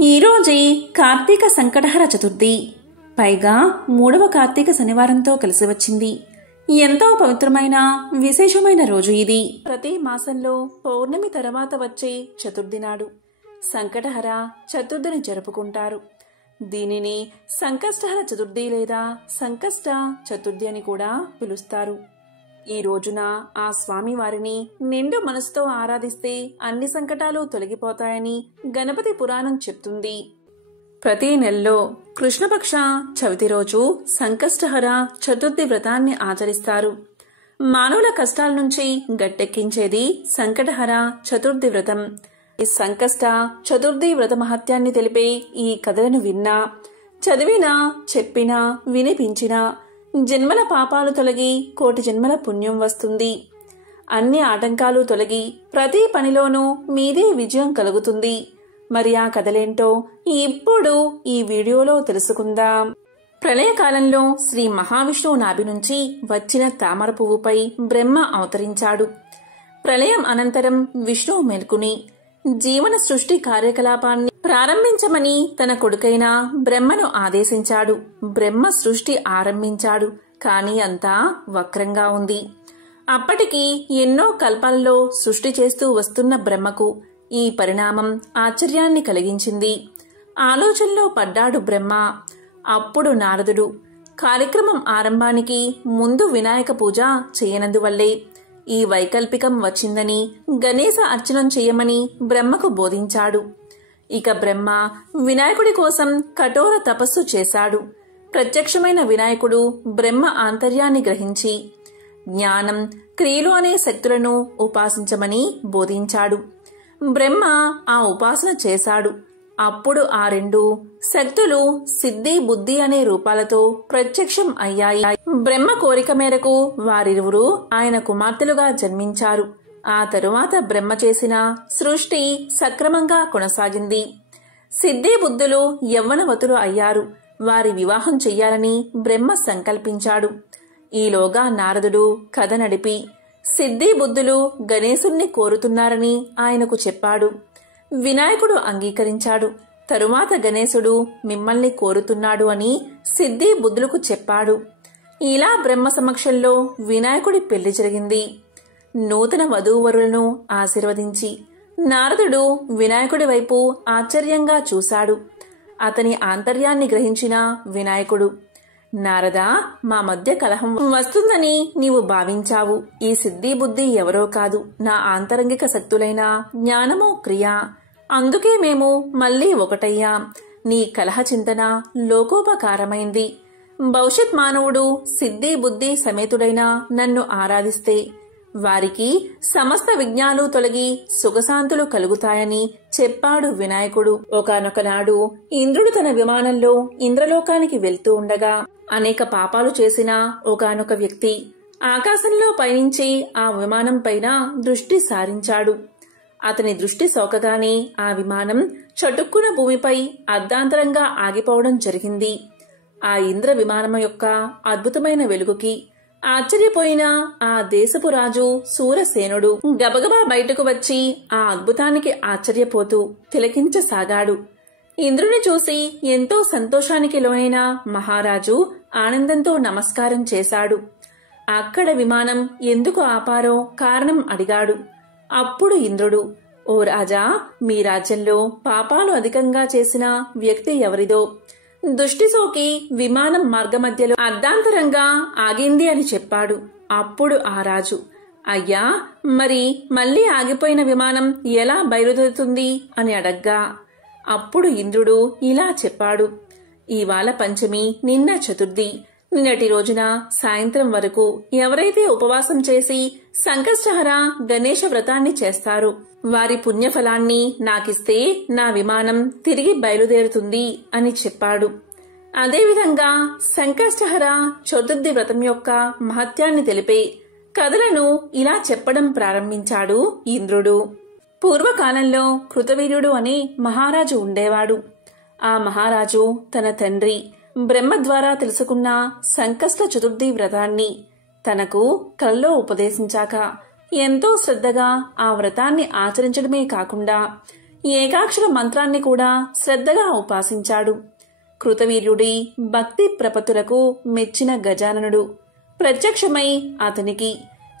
ఈరోజే కార్తీక సంకటహర చతుర్థి, పైగా 3వ కార్తీక శనివారంతో కలిసి వచ్చింది. ఎంతో పవిత్రమైన విశేషమైన రోజు ఇది. ప్రతి మాసంలో పౌర్ణమి తర్వాత వచ్చే చతుర్థి నాడు సంకటహర చతుర్థిని జరుపుకుంటారు. దీనిని సంకష్టహర చతుర్థి లేదా సంకష్ట చతుర్థి అని కూడా పిలుస్తారు. ఈ రోజున ఆ స్వామి వారిని నిండు మనసుతో ఆరాధిస్తే అన్ని సంకటాలు తొలగిపోతాయని గణపతి పురాణం చెప్తుంది. ప్రతి నెలలో కృష్ణపక్ష చవితి రోజు సంకష్టహర చతుర్థి వ్రతాన్ని ఆచరిస్తారు. మానవుల కష్టాల నుంచి గట్టెక్కించేది సంకటహర చతుర్థి వ్రతం. ఈ సంకష్ట చతుర్థి వ్రత మహత్యాన్ని తెలిపే ఈ కథలను విన్నా, చదివినా, చెప్పినా, వినిపించినా జన్మల పాపాలు తొలగి కోటి జన్మల పుణ్యం వస్తుంది. అన్ని ఆటంకాలు తొలగి ప్రతి పనిలోనూ మీదే విజయం కలుగుతుంది. మరి ఆ కథలేంటో ఇప్పుడు ఈ వీడియోలో తెలుసుకుందాం. ప్రళయకాలంలో శ్రీ మహావిష్ణువు నాభి నుంచి వచ్చిన తామర పువ్వుపై బ్రహ్మ అవతరించాడు. ప్రళయం అనంతరం విష్ణువు మేల్కొని జీవన సృష్టి కార్యకలాపాన్ని ప్రారంభించమని తన కొడుకైన బ్రహ్మను ఆదేశించాడు. బ్రహ్మ సృష్టి ఆరంభించాడు, కాని అంతా వక్రంగా ఉంది. అప్పటికి ఎన్నో కల్పాలలో సృష్టి చేస్తూ వస్తున్న బ్రహ్మకు ఈ పరిణామం ఆశ్చర్యాన్ని కలిగించింది. ఆలోచనలో పడ్డాడు బ్రహ్మ. అప్పుడు నారదుడు కార్యక్రమం ఆరంభానికి ముందు వినాయక పూజ చేయనందువల్లే ఈ వైకల్పికం వచ్చిందని గణేశ అర్చనం చేయమని బ్రహ్మకు బోధించాడు. ఇక బ్రహ్మ వినాయకుడి కోసం కఠోర తపస్సు చేశాడు. ప్రత్యక్షమైన వినాయకుడు బ్రహ్మ ఆంతర్యాన్ని గ్రహించి జ్ఞానం, క్రియలు అనే శక్తులను ఉపాసించమని బోధించాడు. బ్రహ్మ ఆ ఉపాసన చేశాడు. అప్పుడు ఆ రెండు శక్తులు సిద్ధి, బుద్ధి అనే రూపాలతో ప్రత్యక్షం అయ్యాయి. బ్రహ్మ కోరిక మేరకు వారిరువురు ఆయన కుమార్తెలుగా జన్మించారు. ఆ తరువాత బ్రహ్మ చేసిన సృష్టి సక్రమంగా కొనసాగింది. సిద్ధి, బుద్ధులు యవ్వనవతులు అయ్యారు. వారి వివాహం చెయ్యాలని బ్రహ్మ సంకల్పించాడు. ఈలోగా నారదుడు కథ నడిపి సిద్ధి, బుద్ధులు గణేశుణ్ణి కోరుతున్నారని ఆయనకు చెప్పాడు. వినాయకుడు అంగీకరించాడు. తరువాత గణేశుడు మిమ్మల్ని కోరుతున్నాడు అని సిద్ధి, బుద్ధులకు చెప్పాడు. ఇలా బ్రహ్మ సమక్షంలో వినాయకుడి పెళ్లి జరిగింది. నూతన వధూవరులను ఆశీర్వదించి నారదుడు వినాయకుడి వైపు ఆశ్చర్యంగా చూశాడు. అతని ఆంతర్యాన్ని గ్రహించిన వినాయకుడు, నారదా, మా మధ్య కలహం వస్తుందని నీవు భావించావు. ఈ సిద్ధి, బుద్ధి ఎవరో కాదు, నా ఆంతరంగిక శక్తులైన జ్ఞానము, క్రియ. అందుకే మేము మళ్లీ ఒకటయ్యాం. నీ కలహ చింతన లోకోపకారమైంది. భవిష్యత్ మానవుడు సిద్ధి, బుద్ధి సమేతుడైన నన్ను ఆరాధిస్తే వారికి సమస్త విఘ్నాలు తొలగి సుఖశాంతులు కలుగుతాయని చెప్పాడు వినాయకుడు. ఒకానొక నాడు ఇంద్రుడు తన విమానంలో ఇంద్రలోకానికి వెళ్తూ ఉండగా అనేక పాపాలు చేసిన ఒకానొక వ్యక్తి ఆకాశంలో పయనించి ఆ విమానం పైన దృష్టి సారించాడు. అతని దృష్టి సోకగానే ఆ విమానం చటుక్కున భూమిపై అర్ధాంతరంగా ఆగిపోవడం జరిగింది. ఆ ఇంద్ర విమానం యొక్క అద్భుతమైన వెలుగుకి ఆశ్చర్యపోయిన ఆ దేశపు రాజు సూరసేనుడు గబగబా బయటకు వచ్చి ఆ అద్భుతానికి ఆశ్చర్యపోతూ తిలకించసాగాడు. ఇంద్రుని చూసి ఎంతో సంతోషానికి లోనైన మహారాజు ఆనందంతో నమస్కారం చేశాడు. అక్కడ విమానం ఎందుకు ఆపారో కారణం అడిగాడు. అప్పుడు ఇంద్రుడు, ఓ రాజా, మీ రాజ్యంలో పాపాలు అధికంగా చేసిన వ్యక్తి ఎవరిదో దృష్టి సోకి విమానం మార్గమధ్యలో అర్ధాంతరంగా ఆగింది అని చెప్పాడు. అప్పుడు ఆ రాజు, అయ్యా, మరి మళ్లీ ఆగిపోయిన విమానం ఎలా బయలుదేరుతుంది అని అడగ్గా అప్పుడు ఇంద్రుడు ఇలా చెప్పాడు, ఇవాళ పంచమి, నిన్న చతుర్థి. నిన్నటి రోజున సాయంత్రం వరకు ఎవరైతే ఉపవాసం చేసి సంకష్టహర గణేశ వ్రతాన్ని చేస్తారో వారి పుణ్యఫలాన్ని నాకిస్తే నా విమానం తిరిగి బయలుదేరుతుంది అని చెప్పాడు. అదేవిధంగా సంకష్టహర చతుర్థి వ్రతం యొక్క మహత్యాన్ని తెలిపే కథలను ఇలా చెప్పడం ప్రారంభించాడు ఇంద్రుడు. పూర్వకాలంలో కృతవీర్యుడు అనే మహారాజు ఉండేవాడు. ఆ మహారాజు తన తండ్రి బ్రహ్మ ద్వారా తెలుసుకున్న సంకష్ట చతుర్థి వ్రతాన్ని తనకు కల్లో ఉపదేశించాక ఎంతో శ్రద్ధగా ఆ వ్రతాన్ని ఆచరించడమే కాకుండా ఏకాక్షర మంత్రాన్ని కూడా శ్రద్ధగా ఉపాసించాడు. కృతవీర్యుడి భక్తి ప్రపత్తులకు మెచ్చిన గజాననుడు ప్రత్యక్షమై అతనికి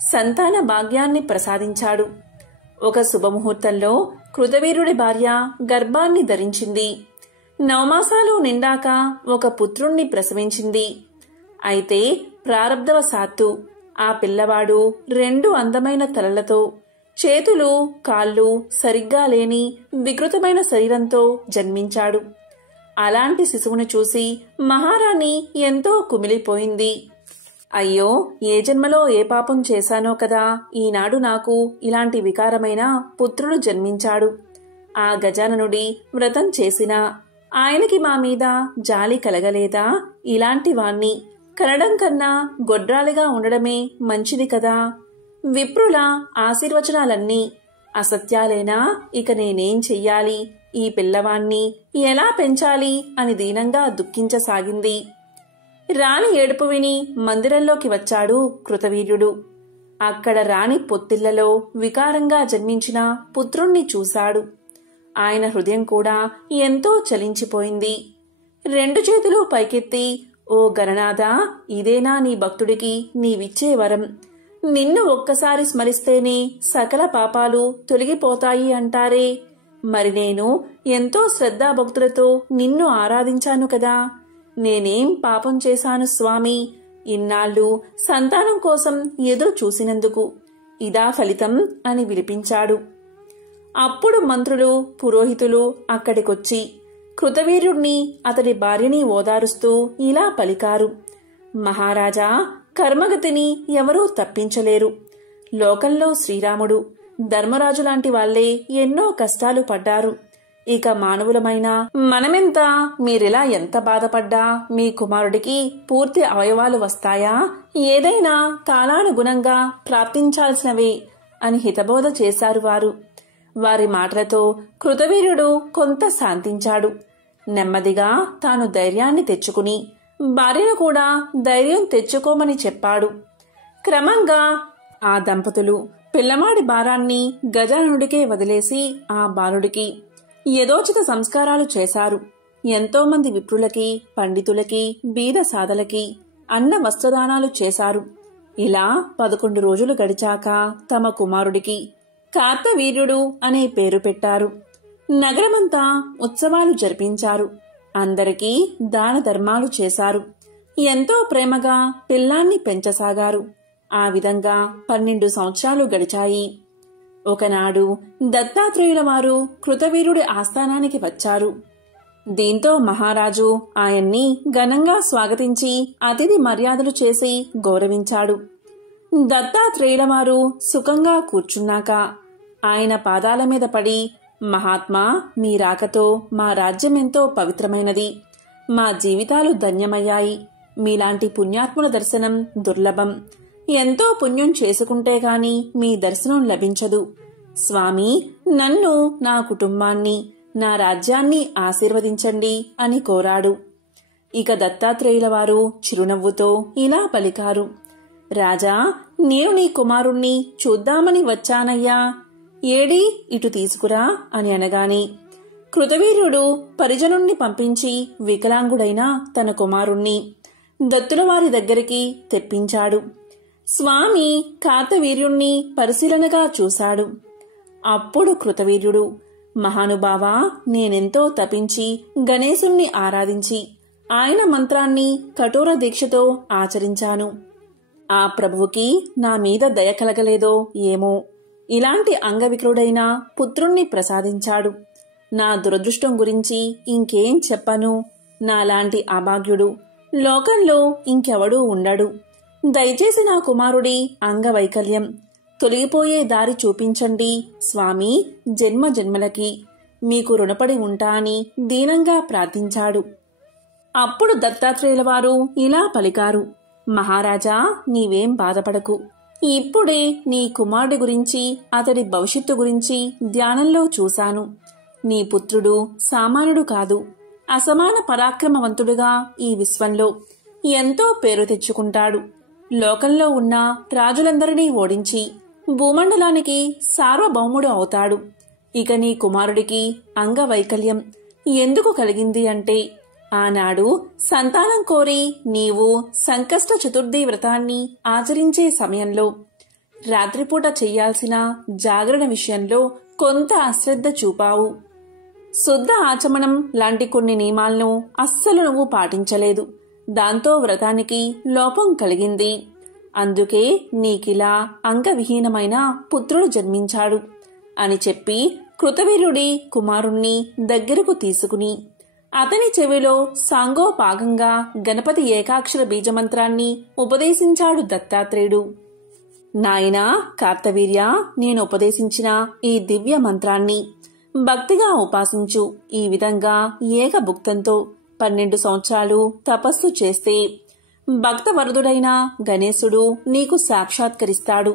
సంతాన భాగ్యాన్ని ప్రసాదించాడు. ఒక శుభముహూర్తంలో కృతవీర్యుడి భార్య గర్భాన్ని ధరించింది. 9 మాసాలు నిండాక ఒక పుత్రుణ్ణి ప్రసవించింది. అయితే ప్రారబ్ధవశాత్తు ఆ పిల్లవాడు 2 అందమైన తలలతో, చేతులు కాళ్ళు సరిగ్గా లేని వికృతమైన శరీరంతో జన్మించాడు. అలాంటి శిశువును చూసి మహారాణి ఎంతో కుమిలిపోయింది. అయ్యో, ఏ జన్మలో ఏ పాపం చేశానో కదా ఈనాడు నాకు ఇలాంటి వికారమైన పుత్రుడు జన్మించాడు. ఆ గజాననుడి వ్రతం చేసినా ఆయనకి మా మీద జాలి కలగలేదా? ఇలాంటి వాణ్ణి కనడం కన్నా గొడ్రాలిగా ఉండడమే మంచిది కదా. విప్రుల ఆశీర్వచనాలన్నీ అసత్యాలేనా? ఇక నేనేం చెయ్యాలి? ఈ పిల్లవాణ్ణి ఎలా పెంచాలి అని దీనంగా దుఃఖించసాగింది. రాణి ఏడుపు విని మందిరంలోకి వచ్చాడు కృతవీర్యుడు. అక్కడ రాణి పొత్తిళ్లలో వికారంగా జన్మించిన పుత్రుణ్ణి చూశాడు. ఆయన హృదయం కూడా ఎంతో చలించిపోయింది. 2 చేతులు పైకెత్తి, ఓ గణనాథా, ఇదేనా నీ భక్తుడికి నీవిచ్చే వరం? నిన్ను ఒక్కసారి స్మరిస్తేనే సకల పాపాలు తొలగిపోతాయి అంటారే. మరి నేను ఎంతో శ్రద్ధాభక్తులతో నిన్ను ఆరాధించాను కదా. నేనేం పాపం చేశాను స్వామి? ఇన్నాళ్ళు సంతానం కోసం ఎదురు చూసినందుకు ఇదా ఫలితం అని విలిపించాడు. అప్పుడు మంత్రులు, పురోహితులు అక్కడికొచ్చి కృతవీర్యుణ్ణి, అతడి భార్యని ఓదారుస్తూ ఇలా పలికారు. మహారాజా, కర్మగతిని ఎవరూ తప్పించలేరు. లోకంలో శ్రీరాముడు, ధర్మరాజు లాంటి వాళ్లే ఎన్నో కష్టాలు పడ్డారు. ఇక మానవులమైన మనమెంత? మీరిలా ఎంత బాధపడ్డా మీ కుమారుడికి పూర్తి అవయవాలు వస్తాయా? ఏదైనా కాలానుగుణంగా ప్రాప్తించాల్సినవే అని హితబోధ చేశారు వారు. వారి మాటలతో కృతవీర్యుడు కొంత శాంతించాడు. నెమ్మదిగా తాను ధైర్యాన్ని తెచ్చుకుని భార్యను కూడా ధైర్యం తెచ్చుకోమని చెప్పాడు. క్రమంగా ఆ దంపతులు పిల్లవాడి భారాన్ని గజాననుడికే వదిలేసి ఆ బాలుడికి యథోచిత సంస్కారాలు చేశారు. ఎంతో మంది విప్రులకి, పండితులకి, బీద సాధలకి అన్న వస్త్రదానాలు చేశారు. ఇలా 11 రోజులు గడిచాక తమ కుమారుడికి కార్తవీర్యుడు అనే పేరు పెట్టారు. నగరమంతా ఉత్సవాలు జరిపించారు. అందరికీ దాన ధర్మాలు చేశారు. ఎంతో ప్రేమగా పిల్లాన్ని పెంచసాగారు. ఆ విధంగా 12 సంవత్సరాలు గడిచాయి. ఒకనాడు దత్తాత్రేయుల వారు కృతవీర్యుడి ఆస్థానానికి వచ్చారు. దీంతో మహారాజు ఆయన్ని ఘనంగా స్వాగతించి అతిథి మర్యాదలు చేసి గౌరవించాడు. దత్తాత్రేయుల వారు సుఖంగా కూర్చున్నాక ఆయన పాదాల మీద పడి, మహాత్మా, మీ రాకతో మా రాజ్యమెంతో పవిత్రమైనది. మా జీవితాలు ధన్యమయ్యాయి. మీలాంటి పుణ్యాత్ముల దర్శనం దుర్లభం. ఎంతో పుణ్యం చేసుకుంటే గాని మీ దర్శనం లభించదు. స్వామి, నన్ను, నా కుటుంబాన్ని, నా రాజ్యాన్ని ఆశీర్వదించండి అని కోరాడు. ఇక దత్తాత్రేయుల వారు చిరునవ్వుతో ఇలా పలికారు. రాజా, నేను నీ కుమారుణ్ణి చూద్దామని వచ్చానయ్యా. ఏడి, ఇటు తీసుకురా అని అనగాని కృతవీర్యుడు పరిజనుణ్ణి పంపించి వికలాంగుడైన తన కుమారుణ్ణి దత్తులవారి దగ్గరికి తెప్పించాడు. స్వామి కార్తవీర్యుణ్ణి పరిశీలనగా చూశాడు. అప్పుడు కృతవీర్యుడు, మహానుభావా, నేనెంతో తపించి గణేశుణ్ణి ఆరాధించి ఆయన మంత్రాన్ని కఠోర దీక్షతో ఆచరించాను. ఆ ప్రభువుకి నా మీద దయ కలగలేదో ఏమో, ఇలాంటి అంగవికలుడైన పుత్రుణ్ణి ప్రసాదించాడు. నా దురదృష్టం గురించి ఇంకేం చెప్పను. నాలాంటి అభాగ్యుడు లోకంలో ఇంకెవడూ ఉండడు. దయచేసి నా కుమారుడి అంగవైకల్యం తొలగిపోయే దారి చూపించండి స్వామి. జన్మ జన్మలకి మీకు రుణపడి ఉంటా అని దీనంగా ప్రార్థించాడు. అప్పుడు దత్తాత్రేయుల వారు ఇలా పలికారు. మహారాజా, నీవేం బాధపడకు. ఇప్పుడే నీ కుమారుడి గురించి, అతడి భవిష్యత్తు గురించి ధ్యానంలో చూశాను. నీ పుత్రుడు సామాన్యుడు కాదు. అసమాన పరాక్రమవంతుడుగా ఈ విశ్వంలో ఎంతో పేరు తెచ్చుకుంటాడు. లోకంలో ఉన్న రాజులందరినీ ఓడించి భూమండలానికి సార్వభౌముడు అవుతాడు. ఇక నీ కుమారుడికి అంగవైకల్యం ఎందుకు కలిగింది అంటే, ఆనాడు సంతానం కోరి నీవు సంకష్ట చతుర్థి వ్రతాన్ని ఆచరించే సమయంలో రాత్రిపూట చెయ్యాల్సిన జాగరణ విషయంలో కొంత అశ్రద్ధ చూపావు. శుద్ధ ఆచమనం లాంటి కొన్ని నియమాలను అస్సలు నువ్వు పాటించలేదు. దాంతో వ్రతానికి లోపం కలిగింది. అందుకే నీకిలా అంగవిహీనమైన పుత్రుడు జన్మించాడు అని చెప్పి కృతవీర్యుడి కుమారుణ్ణి దగ్గరకు తీసుకుని అతని చెవిలో సాంగోపాగంగా గణపతి ఏకాక్షర బీజమంత్రాన్ని ఉపదేశించాడు దత్తాత్రేయుడు. నాయనా కార్తవీర్య, నేను ఉపదేశించిన ఈ దివ్య మంత్రాన్ని భక్తిగా ఉపాసించు. ఈ విధంగా ఏకభుక్తంతో 12 సంవత్సరాలు తపస్సు చేస్తే భక్తవరదుడైన గణేశుడు నీకు సాక్షాత్కరిస్తాడు.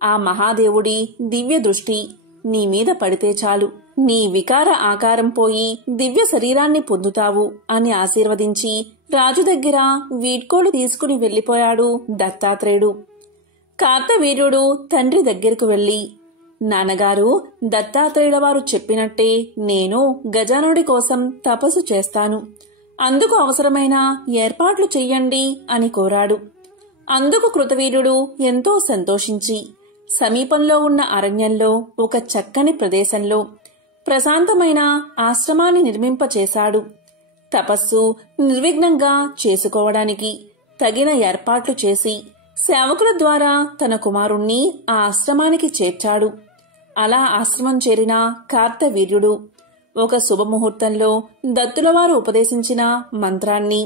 ఆ మహాదేవుడి దివ్య దృష్టి నీ మీద పడితే చాలు, నీ వికార ఆకారం పోయి దివ్య శరీరాన్ని పొందుతావు అని ఆశీర్వదించి రాజు దగ్గర వీడ్కోలు తీసుకుని వెళ్లిపోయాడు దత్తాత్రేయుడు. కార్తవీర్యుడు తండ్రి దగ్గరకు వెళ్లి, నాన్నగారు, దత్తాత్రేయుల వారు చెప్పినట్టే నేను గజానుడి కోసం తపస్సు చేస్తాను. అందుకు అవసరమైన ఏర్పాట్లు చెయ్యండి అని కోరాడు. అందుకు కృతవీర్యుడు ఎంతో సంతోషించి సమీపంలో ఉన్న అరణ్యంలో ఒక చక్కని ప్రదేశంలో ప్రశాంతమైన ఆశ్రమాన్ని నిర్మింపచేశాడు. తపస్సు నిర్విఘ్నంగా చేసుకోవడానికి తగిన ఏర్పాట్లు చేసి సేవకుల ద్వారా తన కుమారుణ్ణి ఆ ఆశ్రమానికి చేర్చాడు. అలా ఆశ్రమం చేరిన కార్తవీర్యుడు ఒక శుభముహూర్తంలో దత్తులవారు ఉపదేశించిన మంత్రాన్ని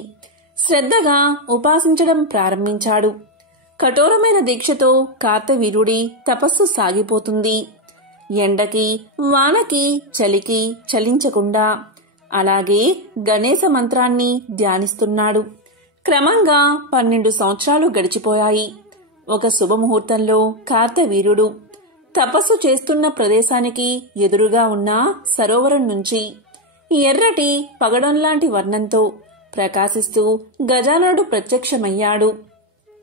శ్రద్ధగా ఉపాసించడం ప్రారంభించాడు. కఠోరమైన దీక్షతో కార్తవీర్యుడి తపస్సు సాగిపోతుంది. ఎండకి, వానకి, చలికి చలించకుండా అలాగే గణేశ మంత్రాన్ని ధ్యానిస్తున్నాడు. క్రమంగా 12 సంవత్సరాలు గడిచిపోయాయి. ఒక శుభముహూర్తంలో కార్తవీర్యుడు తపస్సు చేస్తున్న ప్రదేశానికి ఎదురుగా ఉన్న సరోవరం నుంచి ఎర్రటి పగడంలాంటి వర్ణంతో ప్రకాశిస్తూ గజాననుడు ప్రత్యక్షమయ్యాడు.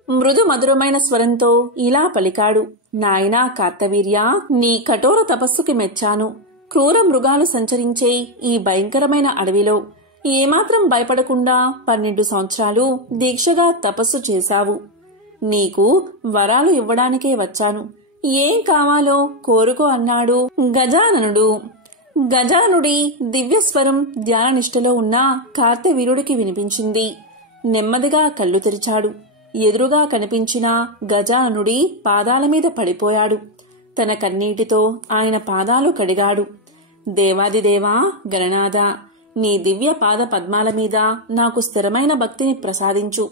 మృదు మధురమైన స్వరంతో ఇలా పలికాడు, నాయనా కార్తవీర్య, నీ కఠోర తపస్సుకి మెచ్చాను. క్రూర మృగాలు సంచరించే ఈ భయంకరమైన అడవిలో ఏమాత్రం భయపడకుండా 12 సంవత్సరాలు దీక్షగా తపస్సు చేశావు. నీకు వరాలు ఇవ్వడానికే వచ్చాను. ఏం కావాలో కోరుకో అన్నాడు గజాననుడు. గజానుడి దివ్యస్వరం ధ్యాననిష్టలో ఉన్న కార్తవీర్యుడికి వినిపించింది. నెమ్మదిగా కళ్ళు తెరిచాడు. ఎదురుగా కనిపించిన గజాననుడి పాదాల మీద పడిపోయాడు. తన కన్నీటితో ఆయన పాదాలు కడిగాడు. దేవాదిదేవా గణనాథ, నీ దివ్య పాద పద్మాల మీద నాకు స్థిరమైన భక్తిని ప్రసాదించు.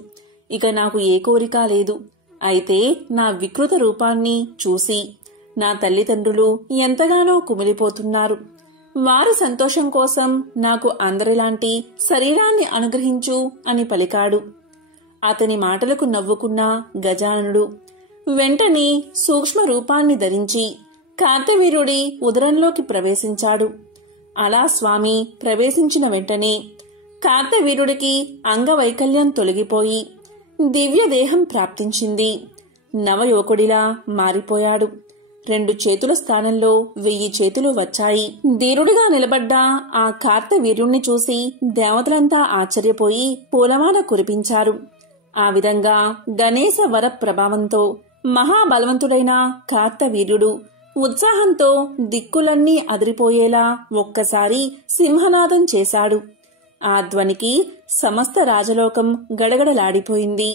ఇక నాకు ఏ కోరిక లేదు. అయితే నా వికృత రూపాన్ని చూసి నా తల్లిదండ్రులు ఎంతగానో కుమిలిపోతున్నారు. వారి సంతోషం కోసం నాకు అందరిలాంటి శరీరాన్ని అనుగ్రహించు అని పలికాడు. అతని మాటలకు నవ్వుకున్న గజాననుడు వెంటనే సూక్ష్మ రూపాన్ని ధరించి కార్తవీర్యుడి ఉదరంలోకి ప్రవేశించాడు. అలా స్వామి ప్రవేశించిన వెంటనే కార్తవీర్యుడికి అంగవైకల్యం తొలగిపోయి దివ్య దేహం ప్రాప్తించింది. నవయువకుడిలా మారిపోయాడు. 2 చేతుల స్థానంలో 1000 చేతులు వచ్చాయి. ధీరుడిగా నిలబడ్డ ఆ కార్తవీర్యుణ్ణి చూసి దేవతలంతా ఆశ్చర్యపోయి పూలమాల కురిపించారు. ఆ విధంగా గణేశ వర ప్రభావంతో మహాబలవంతుడైన కార్తవీర్యుడు ఉత్సాహంతో దిక్కులన్నీ అదిరిపోయేలా ఒక్కసారి సింహనాదం చేశాడు. ఆ ధ్వనికి సమస్త రాజలోకం గడగడలాడిపోయింది.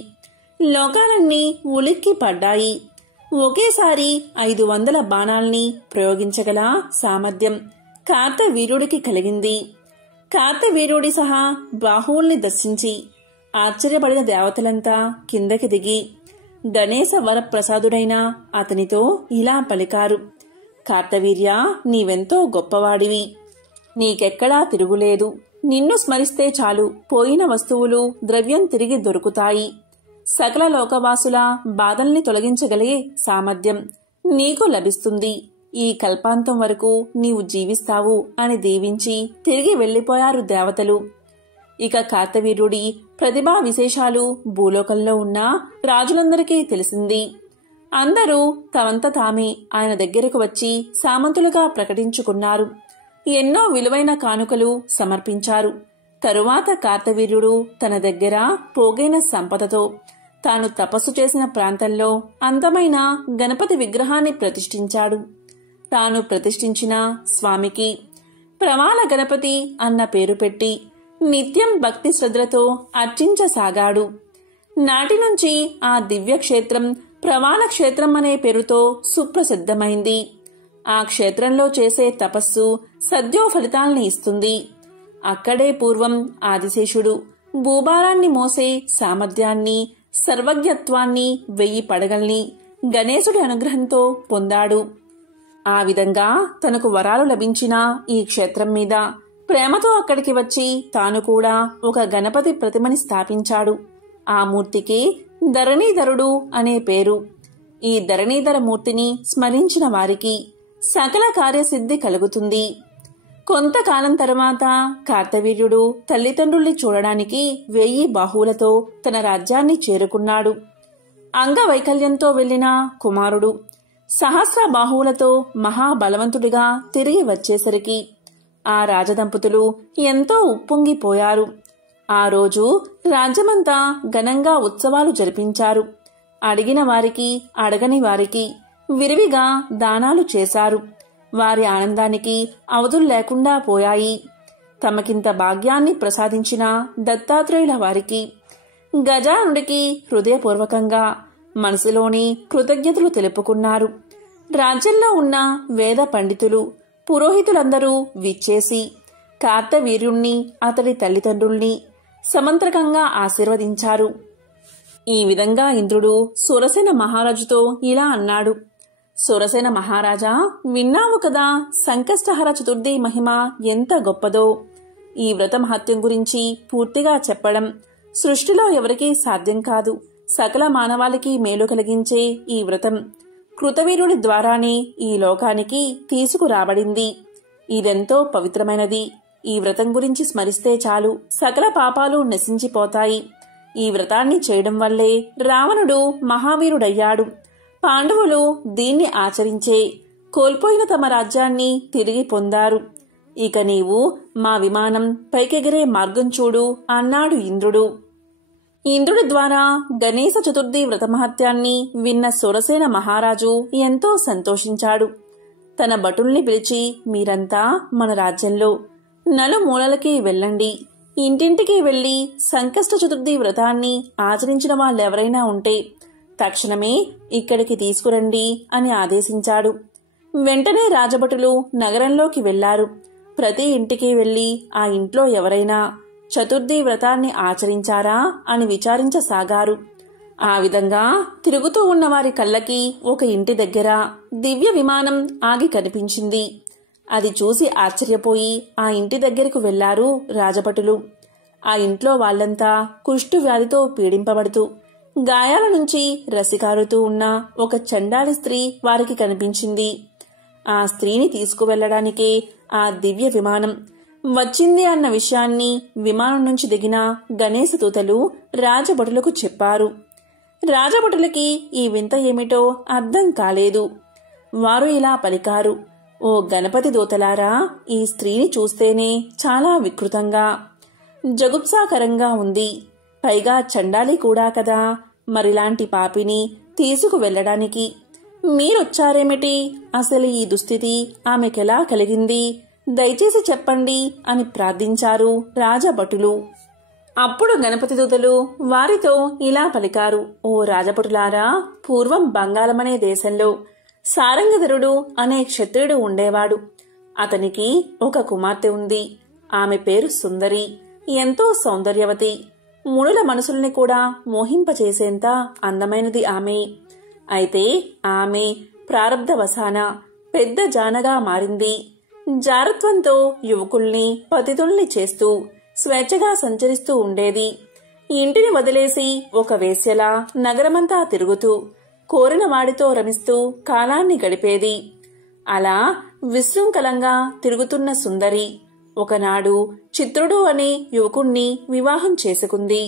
లోకాలన్నీ ఉలిక్కి పడ్డాయి. ఒకేసారి 500 బాణాల్ని ప్రయోగించగల సామర్థ్యం కార్తవీర్యుడికి కలిగింది. కార్తవీర్యుడి సహా బాహువుల్ని దర్శించి ఆశ్చర్యపడిన దేవతలంతా కిందకి దిగి గణేశ వరప్రసాదుడైన అతనితో ఇలా పలికారు, కార్తవీర్య, నీవెంతో గొప్పవాడివి. నీకెక్కడా తిరుగులేదు. నిన్ను స్మరిస్తే చాలు పోయిన వస్తువులు, ద్రవ్యం తిరిగి దొరుకుతాయి. సకల లోకవాసుల బాధల్ని తొలగించగలిగే సామర్థ్యం నీకు లభిస్తుంది. ఈ కల్పాంతం వరకు నీవు జీవిస్తావు అని దీవించి తిరిగి వెళ్లిపోయారు దేవతలు. ఇక కార్తవీర్యుడి ప్రతిభా విశేషాలు భూలోకంలో ఉన్న రాజులందరికీ తెలిసింది. అందరూ తమంత తామే ఆయన దగ్గరకు వచ్చి సామంతులుగా ప్రకటించుకున్నారు. ఎన్నో విలువైన కానుకలు సమర్పించారు. తరువాత కార్తవీర్యుడు తన దగ్గర పోగైన సంపదతో తాను తపస్సు చేసిన ప్రాంతంలో అందమైన గణపతి విగ్రహాన్ని ప్రతిష్ఠించాడు. తాను ప్రతిష్ఠించిన స్వామికి ప్రమాణ గణపతి అన్న పేరు పెట్టి నిత్యం భక్తి శ్రద్ధలతో అర్చించసాగాడు. నాటి నుంచి ఆ దివ్యక్షేత్రం ప్రమాణ క్షేత్రం అనే పేరుతో సుప్రసిద్ధమైంది. ఆ క్షేత్రంలో చేసే తపస్సు సద్యో ఫలితాల్ని ఇస్తుంది. అక్కడే పూర్వం ఆదిశేషుడు భూభారాన్ని మోసే సామర్థ్యాన్ని, సర్వజ్ఞత్వాన్ని, 1000 పడగల్ని గణేశుడి అనుగ్రహంతో పొందాడు. ఆ విధంగా తనకు వరాలు లభించిన ఈ క్షేత్రం మీద ప్రేమతో అక్కడికి వచ్చి తాను కూడా ఒక గణపతి ప్రతిమని స్థాపించాడు. ఆ మూర్తికి ధరణీధరుడు అనే పేరు. ఈ ధరణీధర మూర్తిని స్మరించిన వారికి సకల కార్యసిద్ధి కలుగుతుంది. కొంతకాలం తరువాత కార్తవీర్యుడు తల్లిదండ్రుల్ని చూడడానికి 1000 బాహువులతో తన రాజ్యాన్ని చేరుకున్నాడు. అంగవైకల్యంతో వెళ్లిన కుమారుడు సహస్ర బాహువులతో మహాబలవంతుడిగా తిరిగి వచ్చేసరికి ఆ రాజదంపతులు ఎంతో ఉప్పొంగిపోయారు. ఆ రోజు రాజ్యమంతా ఘనంగా ఉత్సవాలు జరిపించారు. అడిగిన వారికి, అడగని వారికి విరివిగా దానాలు చేశారు. వారి ఆనందానికి అవధులు లేకుండా పోయాయి. తమకింత భాగ్యాన్ని ప్రసాదించిన దత్తాత్రేయుల వారికి, గజానుడికి హృదయపూర్వకంగా మనసులోని కృతజ్ఞతలు తెలుపుకున్నారు. రాజ్యంలో ఉన్న వేద పండితులు, పురోహితులందరూ విచ్చేసి కార్తవీర్యుణ్ణి, అతడి తల్లిదండ్రుల్ని సమంత్రకంగా ఆశీర్వదించారు. ఈ విధంగా ఇంద్రుడు సురసేన మహారాజుతో ఇలా అన్నాడు. సురసేన మహారాజా, విన్నావు కదా సంకష్టహర చతుర్థి మహిమ ఎంత గొప్పదో. ఈ వ్రత మహత్యం గురించి పూర్తిగా చెప్పడం సృష్టిలో ఎవరికీ సాధ్యం కాదు. సకల మానవాళికి మేలు కలిగించే ఈ వ్రతం కృతవీరుడి ద్వారానే ఈ లోకానికి తీసుకురాబడింది. ఇదెంతో పవిత్రమైనది. ఈ వ్రతం గురించి స్మరిస్తే చాలు సకల పాపాలు నశించిపోతాయి. ఈ వ్రతాన్ని చేయడం వల్లే రావణుడు మహావీరుడయ్యాడు. పాండవులు దీన్ని ఆచరించే కోల్పోయిన తమ రాజ్యాన్ని తిరిగి పొందారు. ఇక నీవు మా విమానం పైకెగిరే మార్గం చూడు అన్నాడు ఇంద్రుడు. ఇంద్రుడి ద్వారా గణేశ చతుర్థి వ్రతమహత్యాన్ని విన్న సురసేన మహారాజు ఎంతో సంతోషించాడు. తన భటుల్ని పిలిచి, మీరంతా మన రాజ్యంలో నలుమూలలకి వెళ్ళండి. ఇంటింటికి వెళ్లి సంకష్ట చతుర్థి వ్రతాన్ని ఆచరించిన వాళ్ళెవరైనా ఉంటే తక్షణమే ఇక్కడికి తీసుకురండి అని ఆదేశించాడు. వెంటనే రాజభటులు నగరంలోకి వెళ్లారు. ప్రతి ఇంటికి వెళ్లి ఆ ఇంట్లో ఎవరైనా చతుర్థి వ్రతాన్ని ఆచరించారా అని విచారించసాగారు. ఆ విధంగా తిరుగుతూ ఉన్న వారి కళ్ళకి ఒక ఇంటి దగ్గర దివ్య విమానం ఆగి కనిపించింది. అది చూసి ఆశ్చర్యపోయి ఆ ఇంటి దగ్గరకు వెళ్లారు రాజభటులు. ఆ ఇంట్లో వాళ్లంతా కుష్టు వ్యాధితో పీడింపబడుతూ గాయాల నుంచి రసికారుతూ ఉన్న ఒక చండాలి స్త్రీ వారికి కనిపించింది. ఆ స్త్రీని తీసుకువెళ్లడానికే ఆ దివ్య విమానం వచ్చింది అన్న విషయాన్ని విమానం నుంచి దిగిన గణేశ దూతలు రాజభటులకు చెప్పారు. రాజభటులకి ఈ వింత ఏమిటో అర్థం కాలేదు. వారు ఇలా పలికారు, ఓ గణపతి దూతలారా, ఈ స్త్రీని చూస్తేనే చాలా వికృతంగా, జగుప్సాకరంగా ఉంది. పైగా చండాలి కూడా కదా. మరిలాంటి పాపిని తీసుకువెళ్లడానికి మీరొచ్చారేమిటి? అసలు ఈ దుస్థితి ఆమెకెలా కలిగింది? దయచేసి చెప్పండి అని ప్రార్థించారు రాజభటులు. అప్పుడు గణపతి దూతలు వారితో ఇలా పలికారు, ఓ రాజభటులారా, పూర్వం బంగాళమనే దేశంలో సారంగధరుడు అనే క్షత్రియుడు ఉండేవాడు. అతనికి ఒక కుమార్తె ఉంది. ఆమె పేరు సుందరి. ఎంతో సౌందర్యవతి. మునుల మనసుల్ని కూడా మోహింపచేసేంత అందమైనది ఆమె. అయితే ఆమె ప్రారబ్ధవశాన పెద్ద జానగా మారింది. జారత్వంతో యువకుల్ని పతితుల్ని చేస్తూ స్వేచ్ఛగా సంచరిస్తూ ఉండేది. ఇంటిని వదిలేసి ఒక వేశ్యలా నగరమంతా తిరుగుతూ కోరిన వాడితో రమిస్తూ కాలాన్ని గడిపేది. అలా విశృంఖలంగా తిరుగుతున్న సుందరి ఒకనాడు చిత్రుడు అనే యువకుణ్ణి వివాహం చేసుకుంది.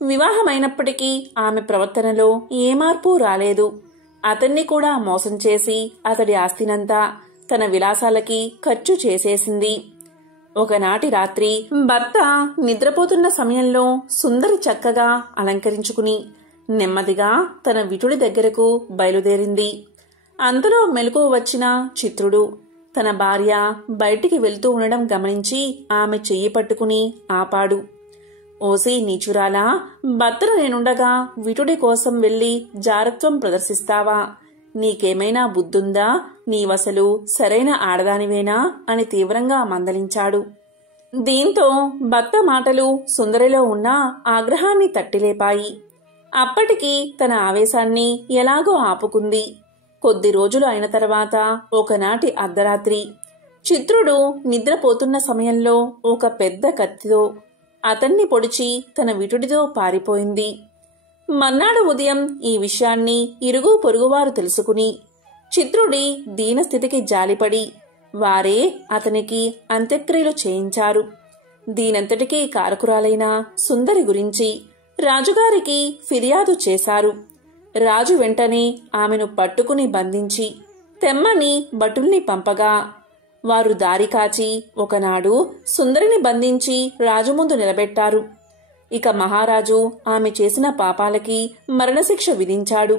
వివాహమైనప్పటికీ ఆమె ప్రవర్తనలో ఏ మార్పు రాలేదు. అతన్ని కూడా మోసం చేసి అతడి ఆస్తినంతా తన విలాసాలకి ఖర్చు చేసేసింది. ఒకనాటి రాత్రి భర్త నిద్రపోతున్న సమయంలో సుందరి చక్కగా అలంకరించుకుని నెమ్మదిగా తన విటుడి దగ్గరకు బయలుదేరింది. అంతలో మెలకువ వచ్చిన చిత్రుడు తన భార్య బయటికి వెళ్తూ ఉండడం గమనించి ఆమె చెయ్యి పట్టుకుని ఆపాడు. ఓసి నీచురాలా, భర్తను నేనుండగా విటుడి కోసం వెళ్లి జారత్వం ప్రదర్శిస్తావా? నీకేమైనా బుద్ధుందా? నీవసలు సరైన ఆడదానివేనా అని తీవ్రంగా మందలించాడు. దీంతో భర్త మాటలు సుందరిలో ఉన్న ఆగ్రహాన్ని తట్టిలేపాయి. అప్పటికి తన ఆవేశాన్ని ఎలాగో ఆపుకుంది. కొద్ది రోజులు అయిన తర్వాత ఒకనాటి అర్ధరాత్రి చిత్రుడు నిద్రపోతున్న సమయంలో ఒక పెద్ద కత్తితో అతన్ని పొడిచి తన విటుడితో పారిపోయింది. మర్నాడు ఉదయం ఈ విషయాన్ని ఇరుగు పొరుగువారు తెలుసుకుని చిత్రుడి దీనస్థితికి జాలిపడి వారే అతనికి అంత్యక్రియలు చేయించారు. దీనంతటికీ కారకురాలైన సుందరి గురించి రాజుగారికి ఫిర్యాదు చేశారు. రాజు వెంటనే ఆమెను పట్టుకుని బంధించి తెమ్మని భటుల్ని పంపగా వారు దారి కాచి ఒకనాడు సుందరిని బంధించి రాజు ముందు నిలబెట్టారు. ఇక మహారాజు ఆమె చేసిన పాపాలకి మరణశిక్ష విధించాడు.